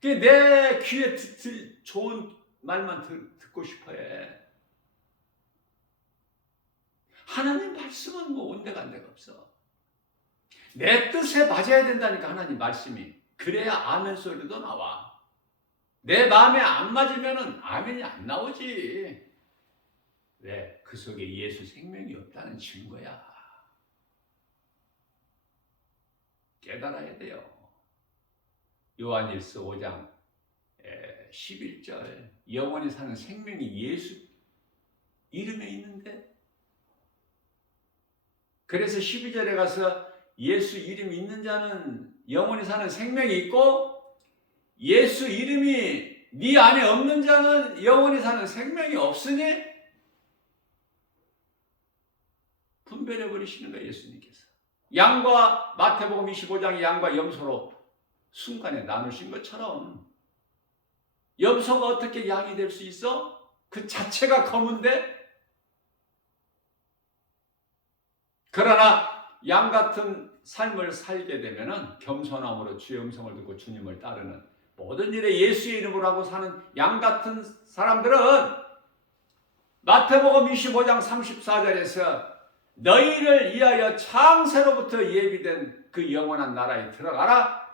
내 귀에 좋은 말만 듣고 싶어해. 하나님 말씀은 뭐 온데간데가 없어. 내 뜻에 맞아야 된다니까, 하나님 말씀이. 그래야 아멘 소리도 나와. 내 마음에 안 맞으면은 아멘이 안 나오지. 왜? 그 속에 예수 생명이 없다는 증거야. 깨달아야 돼요. 요한일서 5장 11절 영원히 사는 생명이 예수 이름에 있는데, 그래서 12절에 가서 예수 이름이 있는 자는 영원히 사는 생명이 있고, 예수 이름이 네 안에 없는 자는 영원히 사는 생명이 없으니 분별해 버리시는 거예요, 예수님께서. 양과 마태복음 25장의 양과 염소로 순간에 나누신 것처럼, 염소가 어떻게 양이 될 수 있어? 그 자체가 검은데? 그러나 양 같은 삶을 살게 되면은 겸손함으로 주의 음성을 듣고 주님을 따르는, 모든 일에 예수의 이름으로 하고 사는 양 같은 사람들은 마태복음 25장 34절에서 너희를 위하여 창세로부터 예비된 그 영원한 나라에 들어가라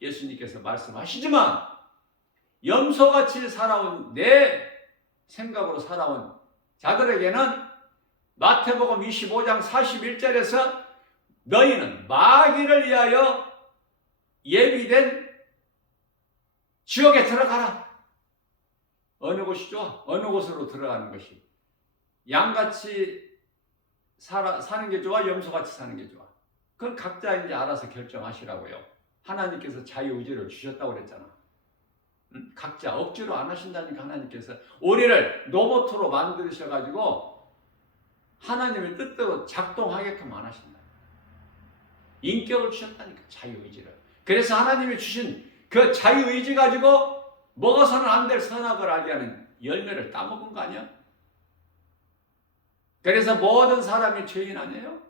예수님께서 말씀하시지만, 염소같이 살아온, 내 생각으로 살아온 자들에게는 마태복음 25장 41절에서 너희는 마귀를 위하여 예비된 지옥에 들어가라. 어느 곳이 좋아? 어느 곳으로 들어가는 것이? 양같이 사는 게 좋아? 염소같이 사는 게 좋아? 그건 각자 이제 알아서 결정하시라고요. 하나님께서 자유의지를 주셨다고 그랬잖아. 각자 억지로 안 하신다니까. 하나님께서 우리를 로봇으로 만드셔가지고 하나님의 뜻대로 작동하게끔 안 하신다. 인격을 주셨다니까, 자유의지를. 그래서 하나님이 주신 그 자유의지 가지고 먹어서는 안 될 선악을 알게 하는 열매를 따먹은 거 아니야? 그래서 모든 사람이 죄인 아니에요?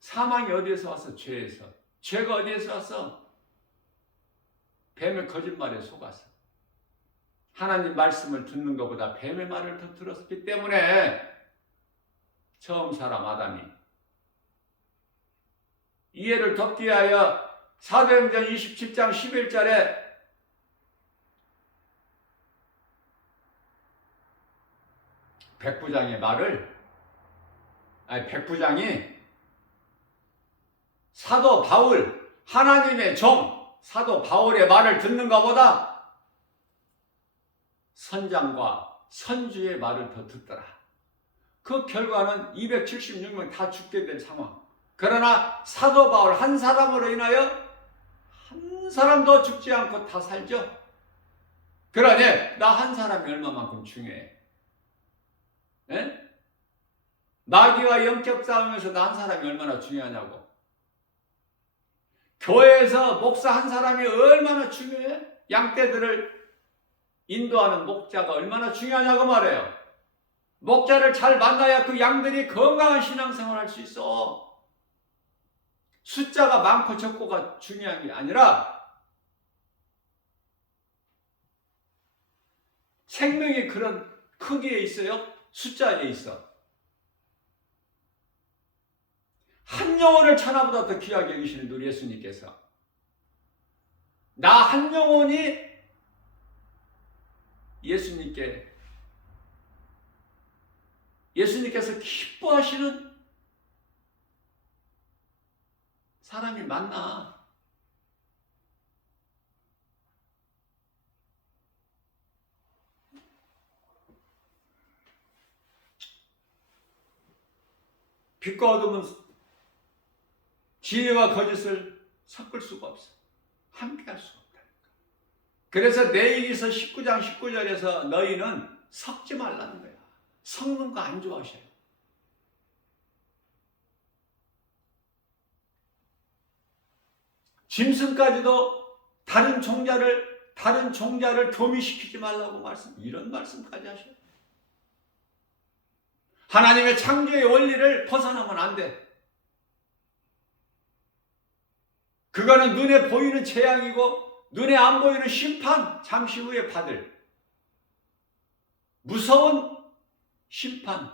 사망이 어디에서 왔어? 죄에서. 죄가 어디에서 왔어? 뱀의 거짓말에 속아서. 하나님 말씀을 듣는 것보다 뱀의 말을 더 들었기 때문에 처음 사람 아담이 이해를 덮기 위하여 사도행전 27장 11절에 백부장이 사도 바울, 하나님의 종 사도 바울의 말을 듣는 것보다 선장과 선주의 말을 더 듣더라. 그 결과는 276명 다 죽게 된 상황. 그러나 사도 바울 한 사람으로 인하여 한 사람도 죽지 않고 다 살죠. 그러니 나 한 사람이 얼마만큼 중요해? 에? 마귀와 영적 싸움에서 나 한 사람이 얼마나 중요하냐고. 교회에서 목사 한 사람이 얼마나 중요해? 양떼들을 인도하는 목자가 얼마나 중요하냐고 말해요. 목자를 잘 만나야 그 양들이 건강한 신앙생활을 할 수 있어. 숫자가 많고 적고가 중요한 게 아니라 생명이 그런 크기에 있어요? 숫자에 있어. 한 영혼을 천하보다 더 귀하게 여기시는 우리 예수님께서 나 한 영혼이 예수님께서 기뻐하시는 사람이 많나? 빛과 어둠은 진리와 거짓을 섞을 수가 없어. 함께할 수가 없다니까. 그래서 레위기서 19장 19절에서 너희는 섞지 말라는 거야. 섞는 거 안 좋아하셔요. 짐승까지도 다른 종자를 교미시키지 말라고 이런 말씀까지 하셔요. 하나님의 창조의 원리를 벗어나면 안 돼. 그거는 눈에 보이는 재앙이고 눈에 안 보이는 심판, 잠시 후에 받을 무서운 심판,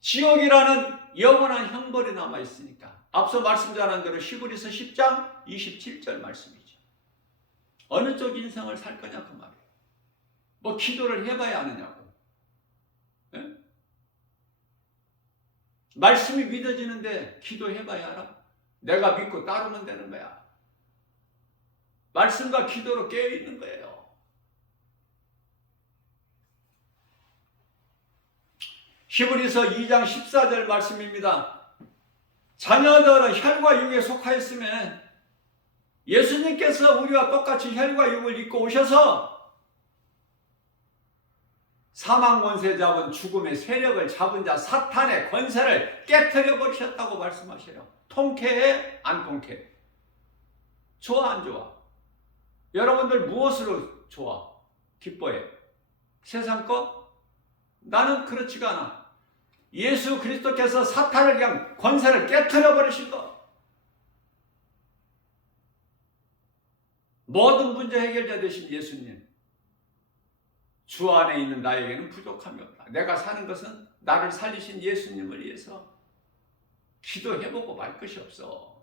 지옥이라는 영원한 형벌이 남아있으니까 앞서 말씀드린 대로 히브리서 10장 27절 말씀이죠. 어느 쪽 인생을 살 거냐 그 말이에요. 뭐 기도를 해봐야 하느냐고. 예? 말씀이 믿어지는데 기도해봐야 알아? 내가 믿고 따르면 되는 거야. 말씀과 기도로 깨어있는 거예요. 히브리서 2장 14절 말씀입니다. 자녀들은 혈과 육에 속하였으면 예수님께서 우리와 똑같이 혈과 육을 입고 오셔서 사망 권세 잡은 죽음의 세력을 잡은 자 사탄의 권세를 깨트려 버리셨다고 말씀하셔요. 통쾌해? 안 통쾌해? 좋아 안 좋아? 여러분들 무엇으로 좋아? 기뻐해? 세상 거? 나는 그렇지가 않아. 예수 그리스도께서 사탄을 그냥 권세를 깨트려 버리신 것. 모든 문제 해결자 되신 예수님. 주 안에 있는 나에게는 부족함이 없다. 내가 사는 것은 나를 살리신 예수님을 위해서 기도해보고 말 것이 없어.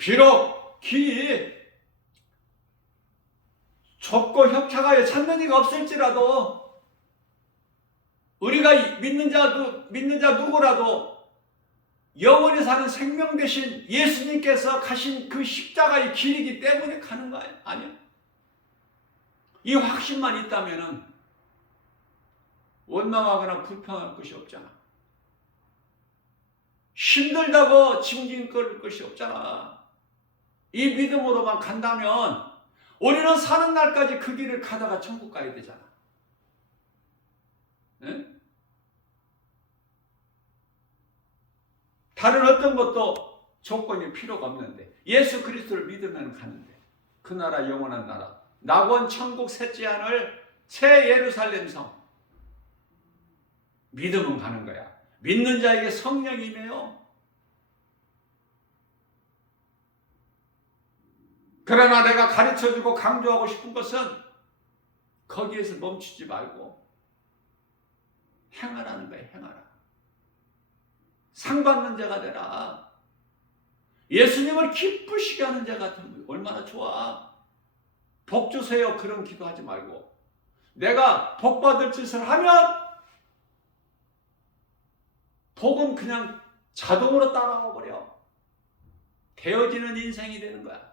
비록 길이 좁고 협착하여 찾는 이가 없을지라도 우리가 믿는 자 누구라도 영원히 사는 생명 되신 예수님께서 가신 그 십자가의 길이기 때문에 가는 거 아니야? 이 확신만 있다면 원망하거나 불평할 것이 없잖아. 힘들다고 징징거릴 것이 없잖아. 이 믿음으로만 간다면 우리는 사는 날까지 그 길을 가다가 천국 가야 되잖아. 네? 다른 어떤 것도 조건이 필요가 없는데 예수 그리스도를 믿으면 가는데 그 나라 영원한 나라 낙원 천국 셋째 하늘 새 예루살렘 성 믿으면 가는 거야. 믿는 자에게 성령이 임해요. 그러나 내가 가르쳐주고 강조하고 싶은 것은 거기에서 멈추지 말고 행하라는 거예요. 행하라. 상 받는 자가 되라. 예수님을 기쁘시게 하는 자 같으면 얼마나 좋아. 복 주세요 그런 기도하지 말고 내가 복 받을 짓을 하면 복은 그냥 자동으로 따라와 버려. 되어지는 인생이 되는 거야.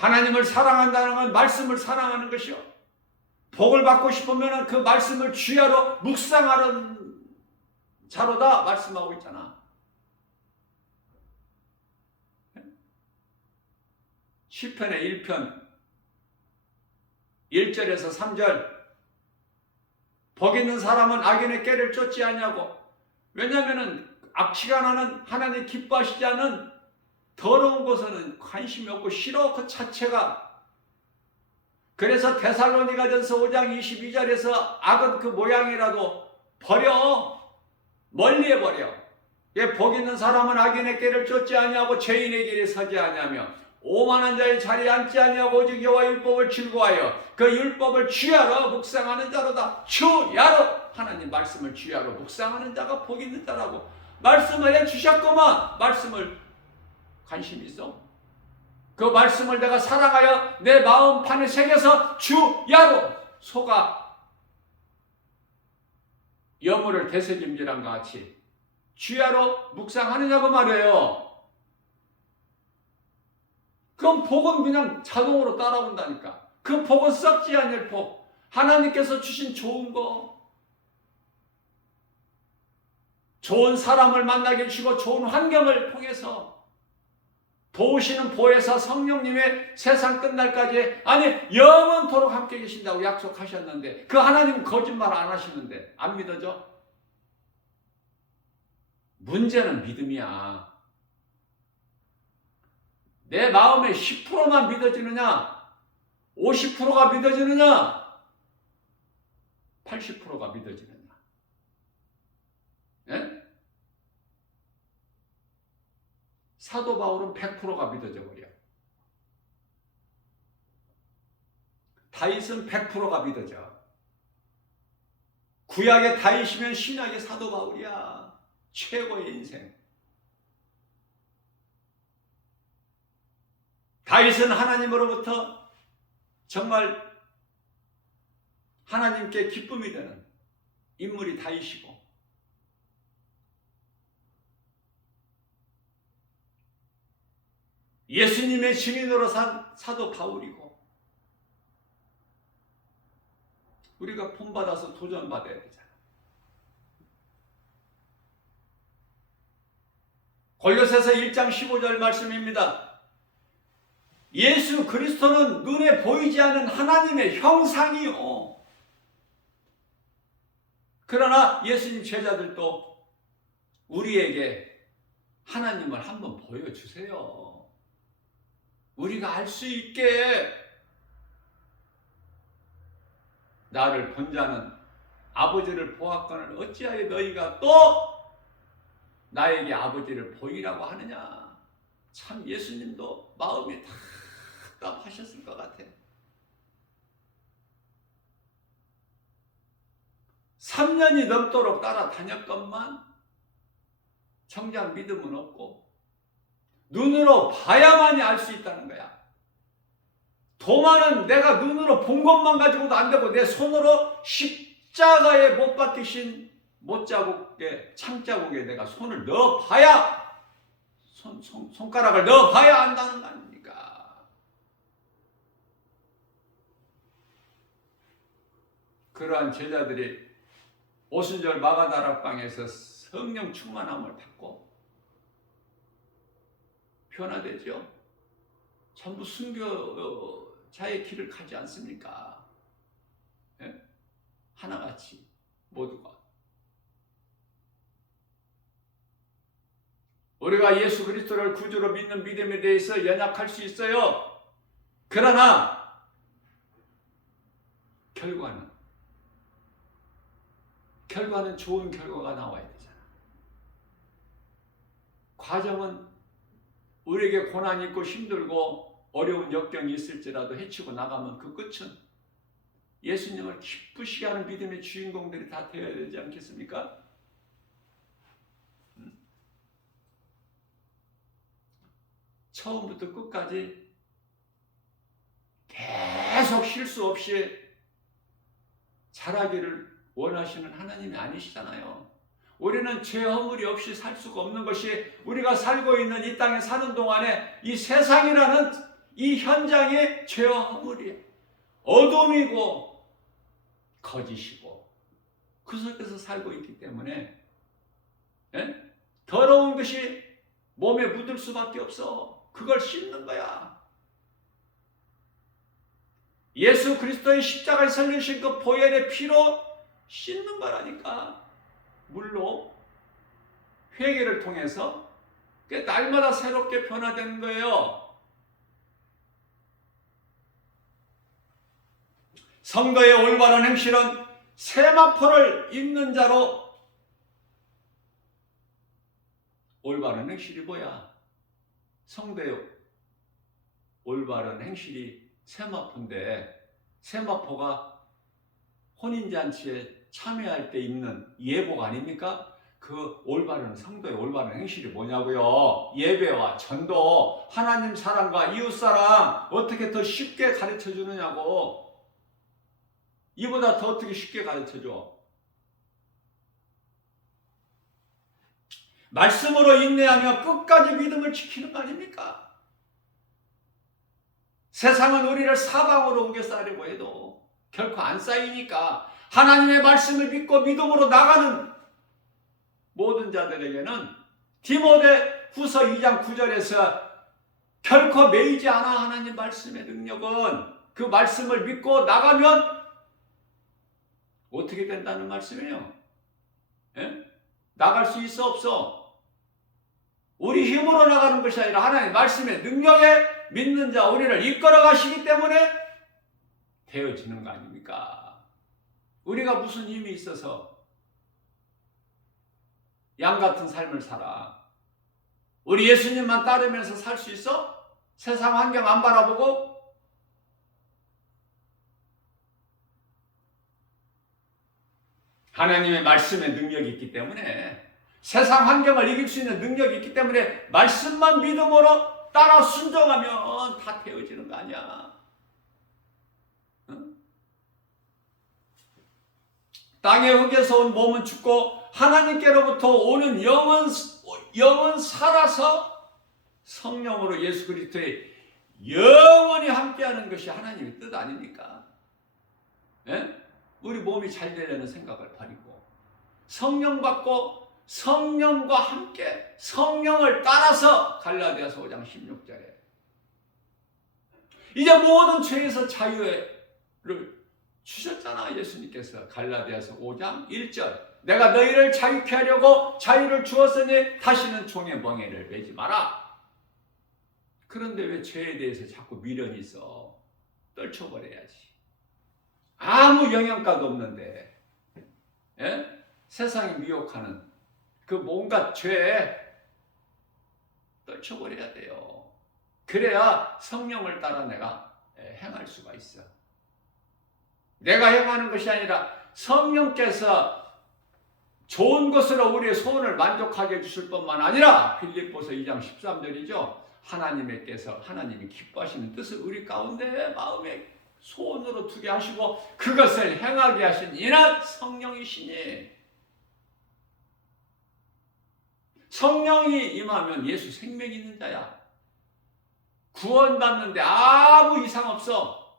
하나님을 사랑한다는 건 말씀을 사랑하는 것이요. 복을 받고 싶으면 그 말씀을 주야로 묵상하는 자로다 말씀하고 있잖아. 시편의 1편 1절에서 3절 복 있는 사람은 악인의 꾀를 쫓지 아니하고 왜냐하면 악취가 나는 하나님 기뻐하시지 않은 더러운 것에는 관심이 없고 싫어 그 자체가. 그래서 데살로니가전서 5장 22절에서 악은 그 모양이라도 버려. 멀리 해버려. 복 있는 사람은 악인의 꾀를 쫓지 아니하고 죄인의 길에 서지 아니하며 오만한 자의 자리에 앉지 아니하고 오직 여호와 율법을 즐거워하여 그 율법을 주야로 묵상하는 자로다. 주야로 하나님 말씀을 주야로 묵상하는 자가 복 있는 자라고 말씀을 해주셨구만. 말씀을 관심 있어? 그 말씀을 내가 사랑하여 내 마음판에 새겨서 주야로 소가 여물을 되새김질한 것 같이 주야로 묵상하느냐고 말이에요. 그럼 복은 그냥 자동으로 따라온다니까. 그 복은 썩지 않을 복. 하나님께서 주신 좋은 거. 좋은 사람을 만나게 해주시고 좋은 환경을 통해서 도우시는 보혜사 성령님의 세상 끝날까지 아니 영원토록 함께 계신다고 약속하셨는데 그 하나님은 거짓말 안 하시는데 안 믿어져? 문제는 믿음이야. 내 마음에 10%만 믿어지느냐 50%가 믿어지느냐 80%가 믿어지느냐. 사도 바울은 100%가 믿어져 버려. 다윗은 100%가 믿어져. 구약의 다윗이면 신약의 사도 바울이야. 최고의 인생. 다윗은 하나님으로부터 정말 하나님께 기쁨이 되는 인물이 다윗이고, 예수님의 증인으로 산 사도 바울이고, 우리가 본받아서 도전받아야 되잖아. 골로새서 1장 15절 말씀입니다. 예수 그리스도는 눈에 보이지 않는 하나님의 형상이요. 그러나 예수님 제자들도 우리에게 하나님을 한번 보여주세요. 우리가 알 수 있게. 나를 본 자는 아버지를 보았거늘 어찌하여 너희가 또 나에게 아버지를 보이라고 하느냐. 참 예수님도 마음이 답답하셨을 것 같아. 3년이 넘도록 따라다녔건만 정작 믿음은 없고, 눈으로 봐야만이 알 수 있다는 거야. 도마는 내가 눈으로 본 것만 가지고도 안 되고, 내 손으로 십자가에 못 박히신 못자국에, 창자국에 내가 손을 넣어봐야, 손가락을 넣어봐야 안다는 거 아닙니까? 그러한 제자들이 오순절 마가다락방에서 성령 충만함을 받고 변화되죠. 전부 순교자의 길을 가지 않습니까? 예? 하나같이 모두가. 우리가 예수 그리스도를 구주로 믿는 믿음에 대해서 연약할 수 있어요. 그러나 결과는 좋은 결과가 나와야 되잖아. 과정은 우리에게 고난이 있고 힘들고 어려운 역경이 있을지라도 헤치고 나가면 그 끝은 예수님을 기쁘시게 하는 믿음의 주인공들이 다 되어야 되지 않겠습니까? 처음부터 끝까지 계속 실수 없이 잘하기를 원하시는 하나님이 아니시잖아요. 우리는 죄 허물이 없이 살 수가 없는 것이, 우리가 살고 있는 이 땅에 사는 동안에 이 세상이라는 이 현장의 죄와 허물이 어둠이고 거짓이고 그 속에서 살고 있기 때문에 더러운 것이 몸에 묻을 수밖에 없어. 그걸 씻는 거야. 예수 그리스도의 십자가에서 흘리신 그 보혈의 피로 씻는 거라니까. 물로 회개를 통해서 날마다 새롭게 변화되는 거예요. 성도의 올바른 행실은 세마포를 입는 자로. 올바른 행실이 뭐야? 성도의 올바른 행실이 세마포인데, 세마포가 혼인잔치에 참여할 때 입는 예복 아닙니까? 그 올바른 성도의 올바른 행실이 뭐냐고요? 예배와 전도, 하나님 사랑과 이웃사랑 어떻게 더 쉽게 가르쳐 주느냐고. 이보다 더 어떻게 쉽게 가르쳐 줘? 말씀으로 인내하며 끝까지 믿음을 지키는 거 아닙니까? 세상은 우리를 사방으로 우겨 싸려고 해도 결코 안 쌓이니까 하나님의 말씀을 믿고 믿음으로 나가는 모든 자들에게는 디모데 후서 2장 9절에서 결코 매이지 않아. 하나님 말씀의 능력은 그 말씀을 믿고 나가면 어떻게 된다는 말씀이에요? 나갈 수 있어 없어? 우리 힘으로 나가는 것이 아니라 하나님 말씀의 능력에 믿는 자 우리를 이끌어 가시기 때문에 되어지는 거 아닙니까? 우리가 무슨 힘이 있어서 양 같은 삶을 살아? 우리 예수님만 따르면서 살 수 있어? 세상 환경 안 바라보고? 하나님의 말씀에 능력이 있기 때문에, 세상 환경을 이길 수 있는 능력이 있기 때문에 말씀만 믿음으로 따라 순종하면 다 되어지는 거 아니야. 응? 땅의 흙에서 온 몸은 죽고 하나님께로부터 오는 영은 살아서 성령으로 예수 그리스도의 영원히 함께하는 것이 하나님의 뜻 아닙니까? 예? 우리 몸이 잘 되려는 생각을 버리고 성령 받고 성령과 함께 성령을 따라서 갈라디아서 5장 16절에 이제 모든 죄에서 자유를 주셨잖아. 예수님께서 갈라디아서 5장 1절 내가 너희를 자유케 하려고 자유를 주었으니 다시는 종의 멍에를 매지 마라. 그런데 왜 죄에 대해서 자꾸 미련이 있어? 떨쳐버려야지. 아무 영향가도 없는데, 예? 세상이 미혹하는 그 뭔가 죄에 떨쳐버려야 돼요. 그래야 성령을 따라 내가 행할 수가 있어. 내가 행하는 것이 아니라 성령께서 좋은 것으로 우리의 소원을 만족하게 해주실 뿐만 아니라 빌립보서 2장 13절이죠. 하나님이 기뻐하시는 뜻을 우리 가운데 마음에 소원으로 두게 하시고 그것을 행하게 하신 이는 성령이시니, 성령이 임하면 예수 생명이 있는 자야. 구원받는데 아무 이상 없어.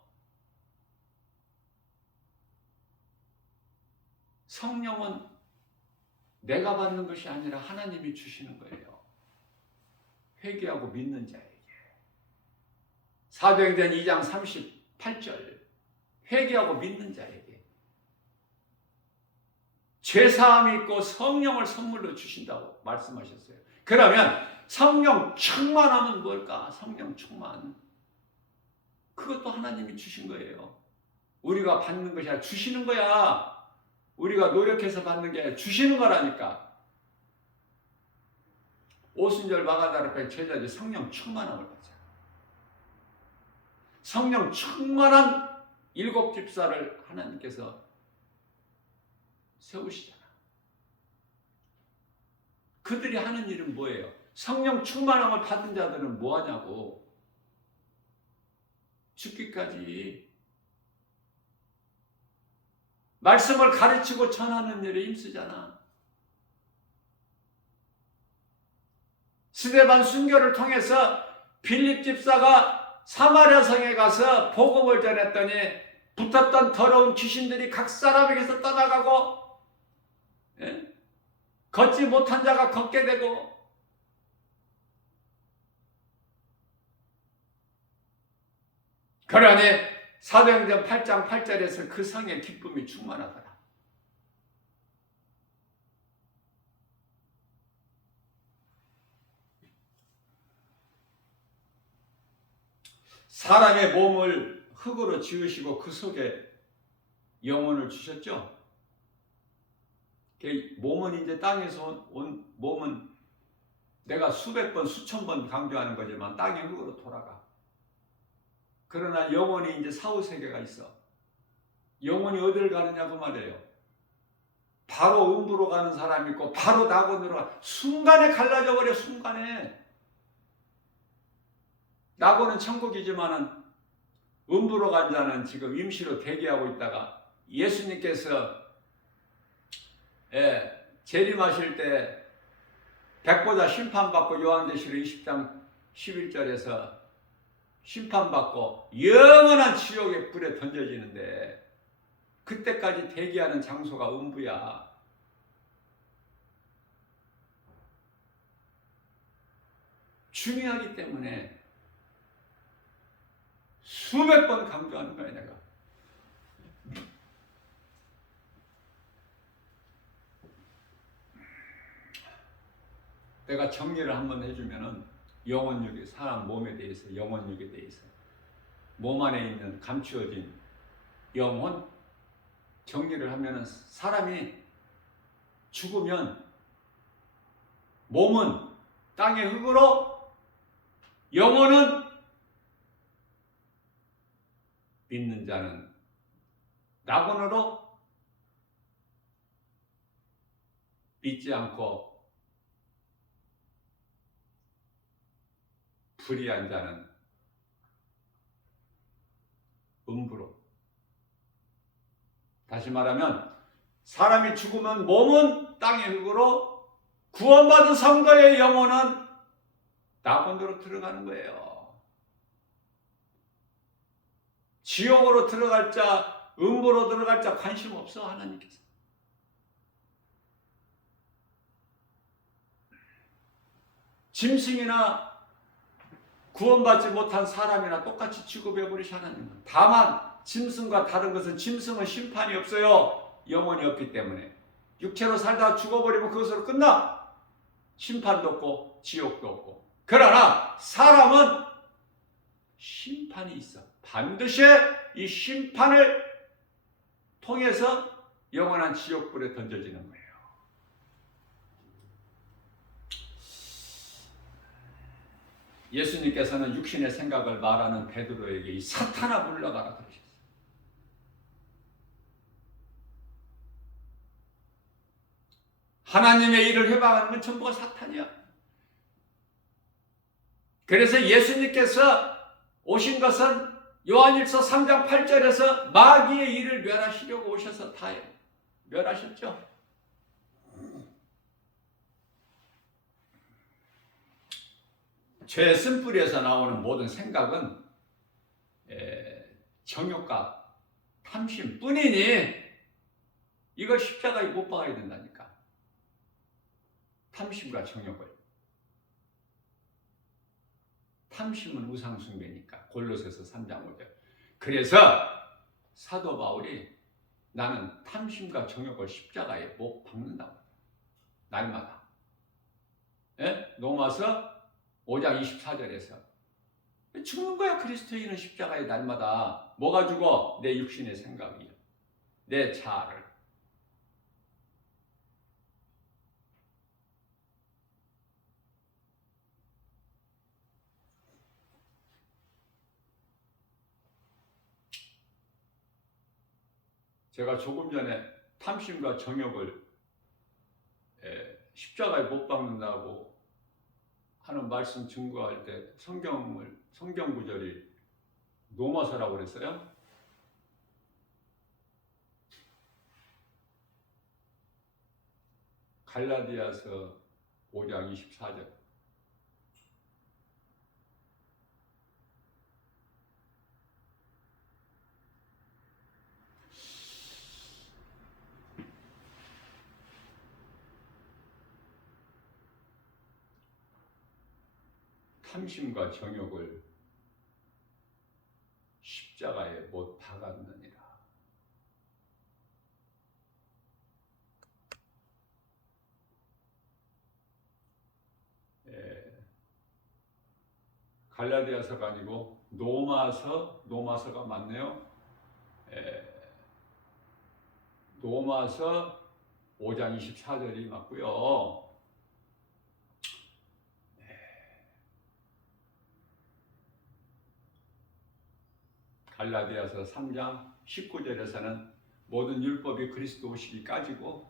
성령은 내가 받는 것이 아니라 하나님이 주시는 거예요. 회개하고 믿는 자에게. 사도행전 2장 38절 회개하고 믿는 자에게 죄사함이 있고 성령을 선물로 주신다고 말씀하셨어요. 그러면 성령 충만하면 뭘까? 성령 충만. 그것도 하나님이 주신 거예요. 우리가 받는 것이 아니라 주시는 거야. 우리가 노력해서 받는 게 아니라 주시는 거라니까. 오순절 마가다라 앞에 제자들이 성령 충만함을 받자. 성령 충만한 7 집사를 하나님께서 세우시잖아. 그들이 하는 일은 뭐예요? 성령 충만함을 받은 자들은 뭐 하냐고. 죽기까지 말씀을 가르치고 전하는 일에 힘쓰잖아. 스데반 순교를 통해서 빌립 집사가 사마리아 성에 가서 복음을 전했더니 붙었던 더러운 귀신들이 각 사람에게서 떠나가고, 예? 걷지 못한 자가 걷게 되고, 그러니 사도행전 8장 8절에서 그 성의 기쁨이 충만하더라. 사람의 몸을 흙으로 지으시고 그 속에 영혼을 주셨죠. 몸은 이제 땅에서 온 몸은 내가 수백 번 수천 번 강조하는 거지만 땅의 흙으로 돌아가. 그러나 영혼이 이제 사후세계가 있어. 영혼이 어디를 가느냐 그 말이에요. 바로 음부로 가는 사람이 있고 바로 낙원으로 가. 순간에 갈라져 버려. 순간에. 낙원은 천국이지만은 음부로 간 자는 지금 임시로 대기하고 있다가 예수님께서 재림하실 때 백보자 심판받고 요한계시록 20장 11절에서 심판받고 영원한 지옥의 불에 던져지는데 그때까지 대기하는 장소가 음부야. 중요하기 때문에 수백 번 강조하는 거야. 내가 정리를 한번 해주면은 영혼육이 사람 몸에 대해서, 영혼육에 대해서 몸 안에 있는 감추어진 영혼 정리를 하면은 사람이 죽으면 몸은 땅의 흙으로, 영혼은 믿는 자는 낙원으로, 믿지 않고 불의한 자는 음부로. 다시 말하면 사람이 죽으면 몸은 땅의 흙으로, 구원받은 성도의 영혼은 낙원으로 들어가는 거예요. 지옥으로 들어갈 자, 음부로 들어갈 자 관심 없어, 하나님께서. 짐승이나 구원받지 못한 사람이나 똑같이 취급해 버리시 하나님은. 다만 짐승과 다른 것은, 짐승은 심판이 없어요. 영혼이 없기 때문에. 육체로 살다 죽어버리면 그것으로 끝나. 심판도 없고 지옥도 없고. 그러나 사람은 심판이 있어. 반드시 이 심판을 통해서 영원한 지옥불에 던져지는 거예요. 예수님께서는 육신의 생각을 말하는 베드로에게 이 사탄아 물러가라 그러셨어요. 하나님의 일을 해방하는 건 전부가 사탄이야. 그래서 예수님께서 오신 것은 요한일서 3장 8절에서 마귀의 일을 멸하시려고 오셔서 다 멸하셨죠. 죄의 쓴뿌리에서 나오는 모든 생각은 정욕과 탐심뿐이니 이걸 십자가에 못 박아야 된다니까. 탐심과 정욕을. 탐심은 우상숭배니까. 골로새서 3장 5절. 그래서 사도 바울이 나는 탐심과 정욕을 십자가에 못 박는다고. 날마다. 로마서 5장 24절에서 죽는 거야. 그리스도인은 십자가에 날마다. 뭐가 죽어? 내 육신의 생각이요, 내 자아를. 제가 조금 전에 탐심과 정욕을 십자가에 못 박는다고 하는 말씀 증거할 때 성경 구절이 로마서라고 그랬어요. 갈라디아서 5장 24절. 탐심과 정욕을 십자가에 못 박았느니라. 갈라디아서가 아니고 노마서가 맞네요. 노마서 5장 24절이 맞고요. 갈라디아서 3장 19절에서는 모든 율법이 그리스도 오시기까지고,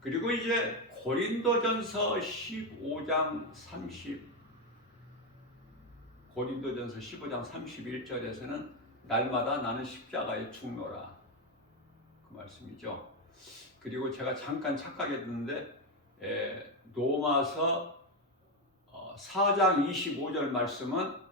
그리고 이제 고린도전서 15장 31절에서는 날마다 나는 십자가에 죽노라, 그 말씀이죠. 그리고 제가 잠깐 착각해 듣는데 로마서 4장 25절 말씀은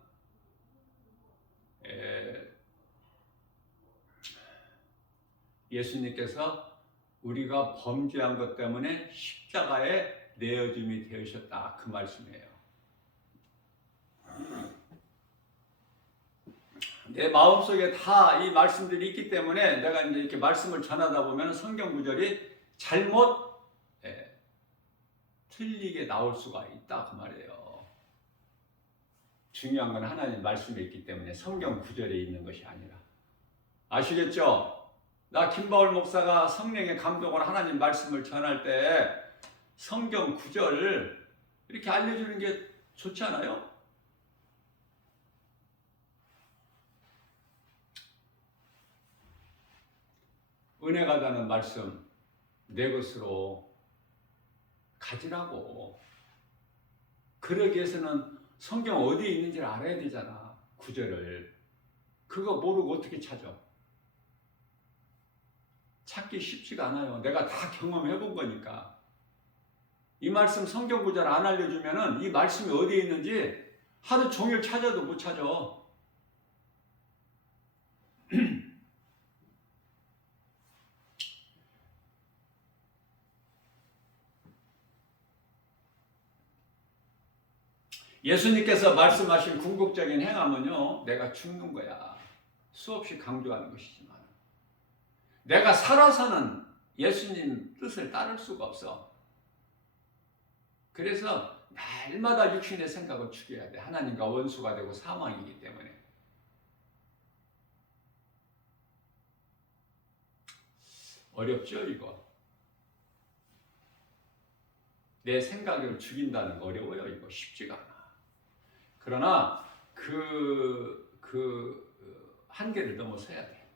예수님께서 우리가 범죄한 것 때문에 십자가에 내어줌이 되으셨다, 그 말씀이에요. 내 마음속에 다 이 말씀들이 있기 때문에 내가 이제 이렇게 말씀을 전하다 보면 성경 구절이 잘못 틀리게 나올 수가 있다, 그 말이에요. 중요한 건 하나님 말씀에 있기 때문에 성경 구절에 있는 것이 아니라. 아시겠죠? 나 김바울 목사가 성령의 감동으로 하나님 말씀을 전할 때 성경 구절을 이렇게 알려주는 게 좋지 않아요? 은혜가 다는 말씀 내 것으로 가지라고. 그러기 위해서는 성경 어디에 있는지를 알아야 되잖아. 구절을. 그거 모르고 어떻게 찾아? 찾기 쉽지가 않아요. 내가 다 경험해 본 거니까. 이 말씀 성경 구절 안 알려주면은 이 말씀이 어디에 있는지 하루 종일 찾아도 못 찾아. 예수님께서 말씀하신 궁극적인 행함은요, 내가 죽는 거야. 수없이 강조하는 것이지만 내가 살아서는 예수님 뜻을 따를 수가 없어. 그래서 날마다 육신의 생각을 죽여야 돼. 하나님과 원수가 되고 사망이기 때문에. 어렵죠, 이거? 내 생각을 죽인다는 거 어려워요. 이거 쉽지가 않아. 그러나 그 한계를 넘어서야 돼.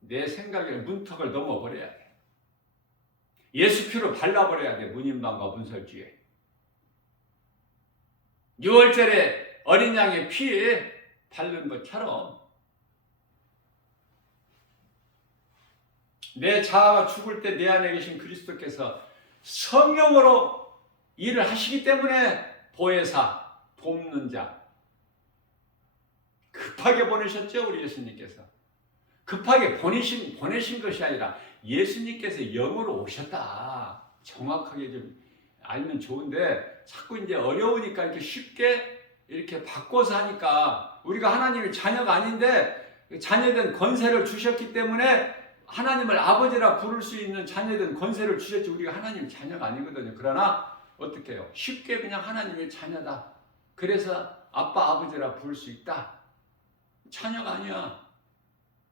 내 생각의 문턱을 넘어버려야 돼. 예수 피로 발라버려야 돼. 문인방과 문설주에. 6월절에 어린 양의 피에 바른 것처럼 내 자아가 죽을 때 내 안에 계신 그리스도께서 성령으로 일을 하시기 때문에 보혜사, 돕는 자 급하게 보내셨죠. 우리 예수님께서. 급하게 보내신 것이 아니라 예수님께서 영으로 오셨다. 정확하게 좀 알면 좋은데 자꾸 이제 어려우니까 이렇게 쉽게 이렇게 바꿔서 하니까 우리가 하나님의 자녀가 아닌데 자녀된 권세를 주셨기 때문에 하나님을 아버지라 부를 수 있는 자녀된 권세를 주셨지 우리가 하나님의 자녀가 아니거든요. 그러나 어떻게 해요? 쉽게 그냥 하나님의 자녀다. 그래서 아빠 아버지라 부를 수 있다. 자녀가 아니야.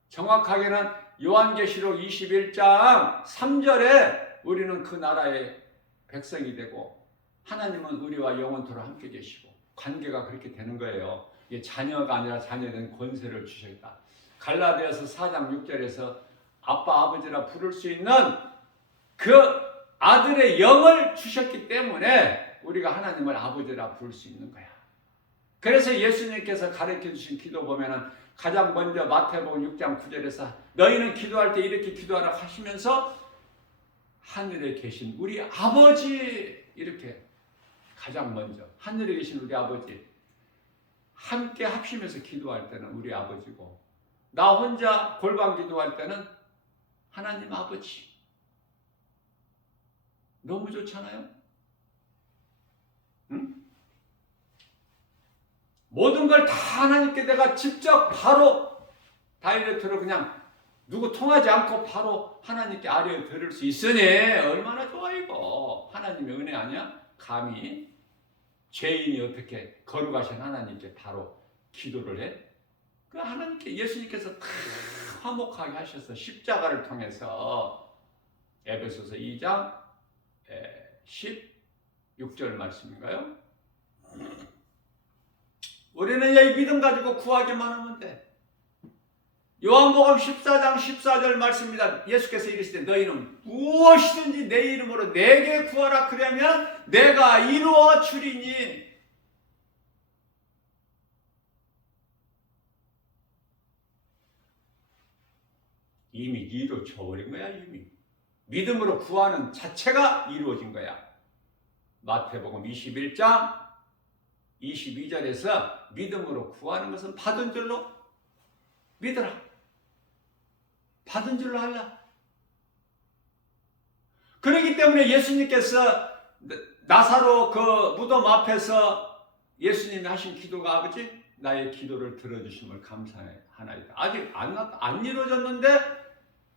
정확하게는 요한계시록 21장 3절에 우리는 그 나라의 백성이 되고 하나님은 우리와 영원토록 함께 계시고 관계가 그렇게 되는 거예요. 이게 자녀가 아니라 자녀된 권세를 주셨다. 갈라디아서 4장 6절에서 아빠 아버지라 부를 수 있는 그 아들의 영을 주셨기 때문에 우리가 하나님을 아버지라 부를 수 있는 거야. 그래서 예수님께서 가르쳐 주신 기도 보면은 가장 먼저 마태복음 6장 9절에서 너희는 기도할 때 이렇게 기도하라 하시면서 하늘에 계신 우리 아버지 이렇게 가장 먼저 하늘에 계신 우리 아버지 함께 합심해서 기도할 때는 우리 아버지고 나 혼자 골방 기도할 때는 하나님 아버지. 너무 좋잖아요? 응? 모든 걸 다 하나님께 내가 직접 바로 다이렉트로 그냥 누구 통하지 않고 바로 하나님께 아뢰어 드릴 수 있으니 얼마나 좋아 이거. 하나님의 은혜 아니야? 감히 죄인이 어떻게 거룩하신 하나님께 바로 기도를 해? 그 하나님께 예수님께서 다 화목하게 하셔서 십자가를 통해서 에베소서 2장 16절 말씀인가요? 우리는 이 믿음 가지고 구하기만 하면 돼. 요한복음 14장 14절 말씀입니다. 예수께서 이르시되 너희는 무엇이든지 내 이름으로 내게 구하라 그러면 내가 이루어 주리니. 이미 이루어져 버린 거야. 이미 믿음으로 구하는 자체가 이루어진 거야. 마태복음 21장 22절에서 믿음으로 구하는 것은 받은 줄로 믿으라. 받은 줄로 하라. 그렇기 때문에 예수님께서 나사로 그 무덤 앞에서 예수님이 하신 기도가 아버지 나의 기도를 들어주심을 감사하나이다. 아직 안 이루어졌는데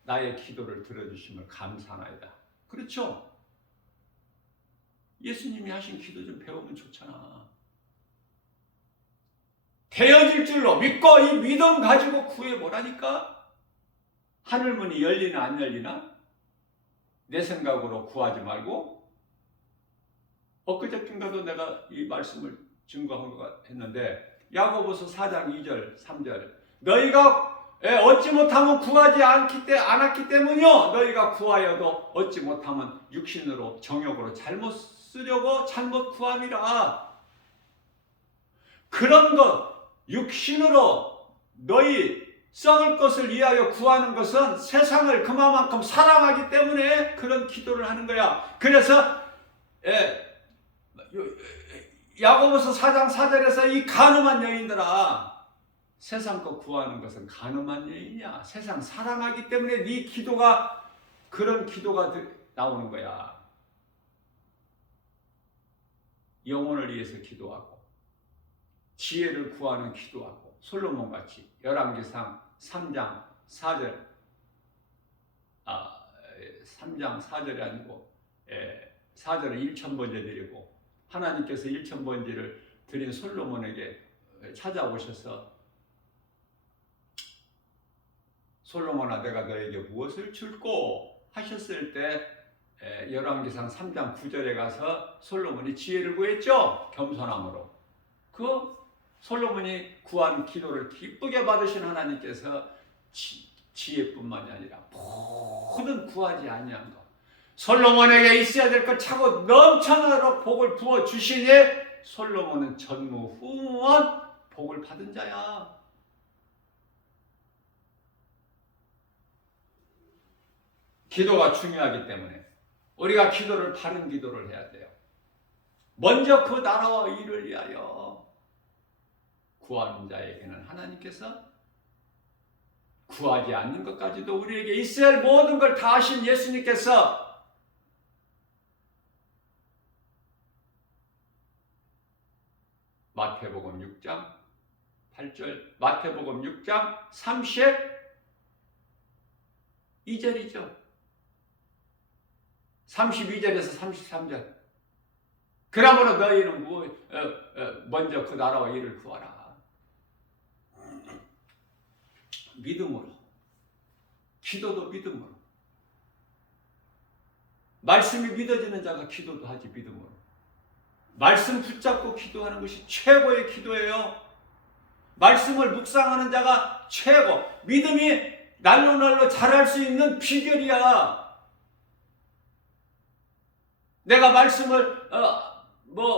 나의 기도를 들어주심을 감사하나이다. 그렇죠? 예수님이 하신 기도 좀 배우면 좋잖아. 되어질 줄로 믿고 이 믿음 가지고 구해보라니까. 하늘문이 열리나 안 열리나? 내 생각으로 구하지 말고, 엊그저께인가도 내가 이 말씀을 증거한 것 했는데, 야고보서 4장 2절 3절, 너희가 얻지 못하면 구하지 않았기 때문이요, 너희가 구하여도 얻지 못하면 육신으로 정욕으로 잘못 쓰려고 잘못 구함이라. 그런 것, 육신으로 너희 썩을 것을 위하여 구하는 것은 세상을 그만큼 사랑하기 때문에 그런 기도를 하는 거야. 그래서 야고보서 4장 4절에서 이 간음한 여인들아, 세상 거 구하는 것은 간음한 여인이야. 세상 사랑하기 때문에 네 기도가 그런 기도가 나오는 거야. 영혼을 위해서 기도하고 지혜를 구하는 기도하고, 솔로몬같이 열왕기상 3장 4절 3장 4절이 아니고 4절에 1,000번째 드리고, 하나님께서 1,000번째를 드린 솔로몬에게 찾아오셔서 솔로몬아 내가 너에게 무엇을 줄꼬 하셨을 때 열왕기상 3장 9절에 가서 솔로몬이 지혜를 구했죠. 겸손함으로. 그 솔로몬이 구한 기도를 기쁘게 받으신 하나님께서 지혜뿐만이 아니라 모든 구하지 아니한 것, 솔로몬에게 있어야 될 것 차고 넘쳐나도록 복을 부어 주시니 솔로몬은 전무후무한 복을 받은 자야. 기도가 중요하기 때문에 우리가 기도를, 바른 기도를 해야 돼요. 먼저 그 나라와 일을 위하여 구하는 자에게는 하나님께서 구하지 않는 것까지도 우리에게 있어야 할 모든 걸 다 하신 예수님께서 마태복음 6장 8절, 마태복음 6장 32절이죠. 32절에서 33절. 그러므로 너희는 먼저 그 나라와 일을 구하라. 믿음으로, 기도도 믿음으로. 말씀이 믿어지는 자가 기도도 하지, 믿음으로. 말씀 붙잡고 기도하는 것이 최고의 기도예요. 말씀을 묵상하는 자가 최고, 믿음이 날로 자랄 수 있는 비결이야. 내가 말씀을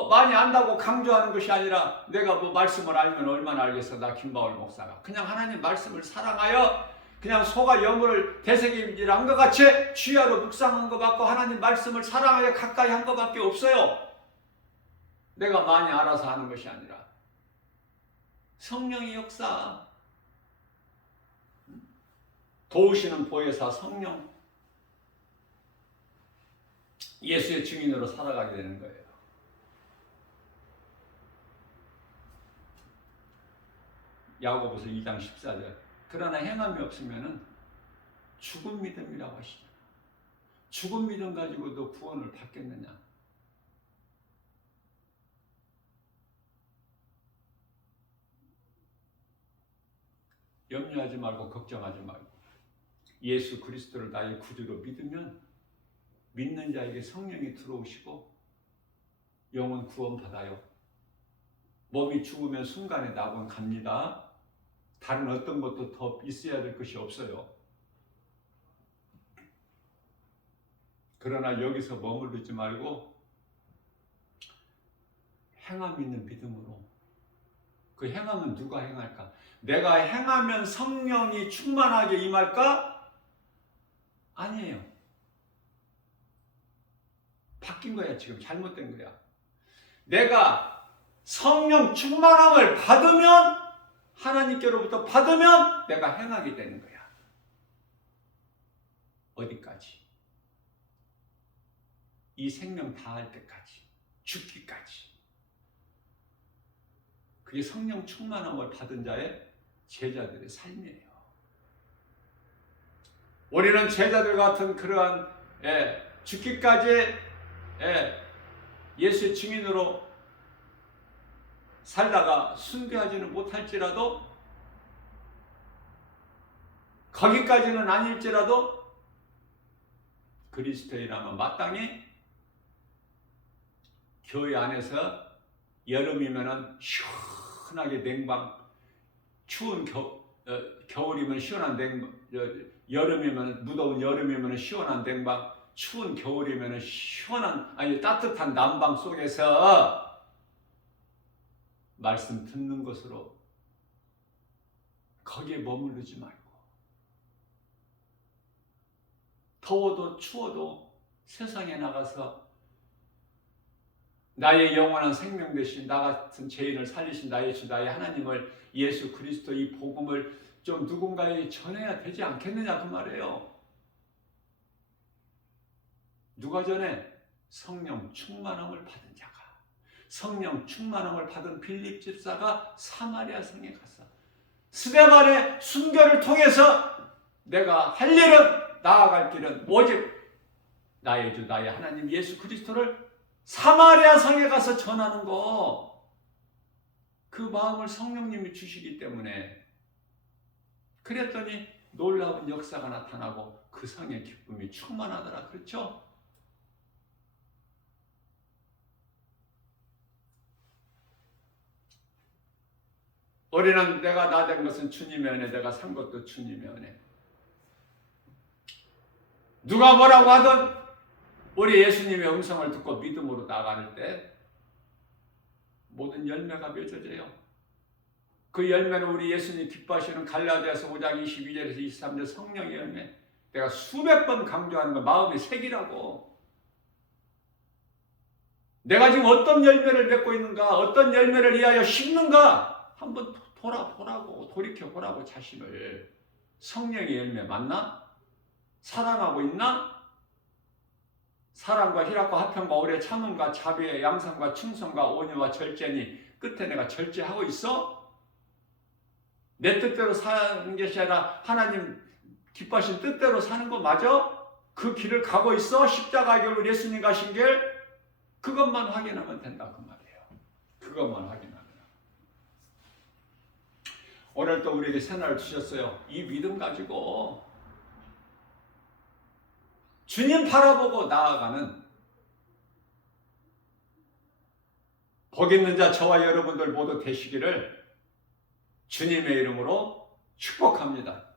많이 안다고 강조하는 것이 아니라, 내가 말씀을 알면 얼마나 알겠어, 나 김바울 목사가. 그냥 하나님 말씀을 사랑하여 그냥 소가 여물을 되새김질한 것 같이 주야로 묵상한 것 같고, 하나님 말씀을 사랑하여 가까이 한 것밖에 없어요. 내가 많이 알아서 하는 것이 아니라 성령의 역사, 도우시는 보혜사 성령, 예수의 증인으로 살아가게 되는 거예요. 야고보서 2장 14절. 그러나 행함이 없으면 죽은 믿음이라고 하시죠. 죽은 믿음 가지고도 구원을 받겠느냐? 염려하지 말고 걱정하지 말고 예수 그리스도를 나의 구주로 믿으면 믿는 자에게 성령이 들어오시고 영혼 구원받아요. 몸이 죽으면 순간에 낙원 갑니다. 다른 어떤 것도 더 있어야 될 것이 없어요. 그러나 여기서 머무르지 말고 행함 있는 믿음으로. 그 행함은 누가 행할까? 내가 행하면 성령이 충만하게 임할까? 아니에요. 바뀐 거야. 지금 잘못된 거야. 내가 성령 충만함을 받으면, 하나님께로부터 받으면 내가 행하게 되는 거야. 어디까지? 이 생명 다할 때까지, 죽기까지. 그게 성령 충만함을 받은 자의 제자들의 삶이에요. 우리는 제자들 같은 그러한 죽기까지 예수의 증인으로 살다가 순교하지는 못할지라도, 거기까지는 아닐지라도 그리스도인이라면 마땅히 교회 안에서 여름이면은 시원하게 냉방, 추운 겨울이면 시원한 냉방, 여름이면 무더운 여름이면 시원한 냉방, 추운 겨울이면 시원한 따뜻한 난방 속에서 말씀 듣는 것으로 거기에 머무르지 말고 더워도 추워도 세상에 나가서 나의 영원한 생명 되신 나 같은 죄인을 살리신 나의 주 나의 하나님을 예수 그리스도 이 복음을 좀 누군가에게 전해야 되지 않겠느냐 그 말이에요. 누가 전에? 성령 충만함을 받은 자가. 성령 충만함을 받은 빌립 집사가 사마리아 성에 가서 스데반의 순교를 통해서 내가 할 일은 나아갈 길은 오직 나의 주 나의 하나님 예수 그리스도를 사마리아 성에 가서 전하는 거, 그 마음을 성령님이 주시기 때문에 그랬더니 놀라운 역사가 나타나고 그 성의 기쁨이 충만하더라. 그렇죠? 우리는 내가 나 된 것은 주님의 은혜, 내가 산 것도 주님의 은혜. 누가 뭐라고 하든 우리 예수님의 음성을 듣고 믿음으로 나가는 때 모든 열매가 맺어져요. 그 열매는 우리 예수님 기뻐하시는 갈라디아서 5장 22절에서 23절 성령의 열매. 내가 수백 번 강조하는 거 마음의 색이라고. 내가 지금 어떤 열매를 맺고 있는가, 어떤 열매를 위하여 심는가 한번 돌아보라고, 돌이켜보라고 자신을. 성령의 열매 맞나? 사랑하고 있나? 사랑과 희락과 화평과 오래 참음과 자비와 양선과 충성과 온유와 절제니 끝에 내가 절제하고 있어? 내 뜻대로 사는 것이 아니라 하나님 기뻐하신 뜻대로 사는 거 맞아? 그 길을 가고 있어? 십자가 길로 예수님 가신 길? 그것만 확인하면 된다 그 말이에요. 그것만 확인하면. 오늘 또 우리에게 새날을 주셨어요. 이 믿음 가지고 주님 바라보고 나아가는 복 있는 자 저와 여러분들 모두 되시기를 주님의 이름으로 축복합니다.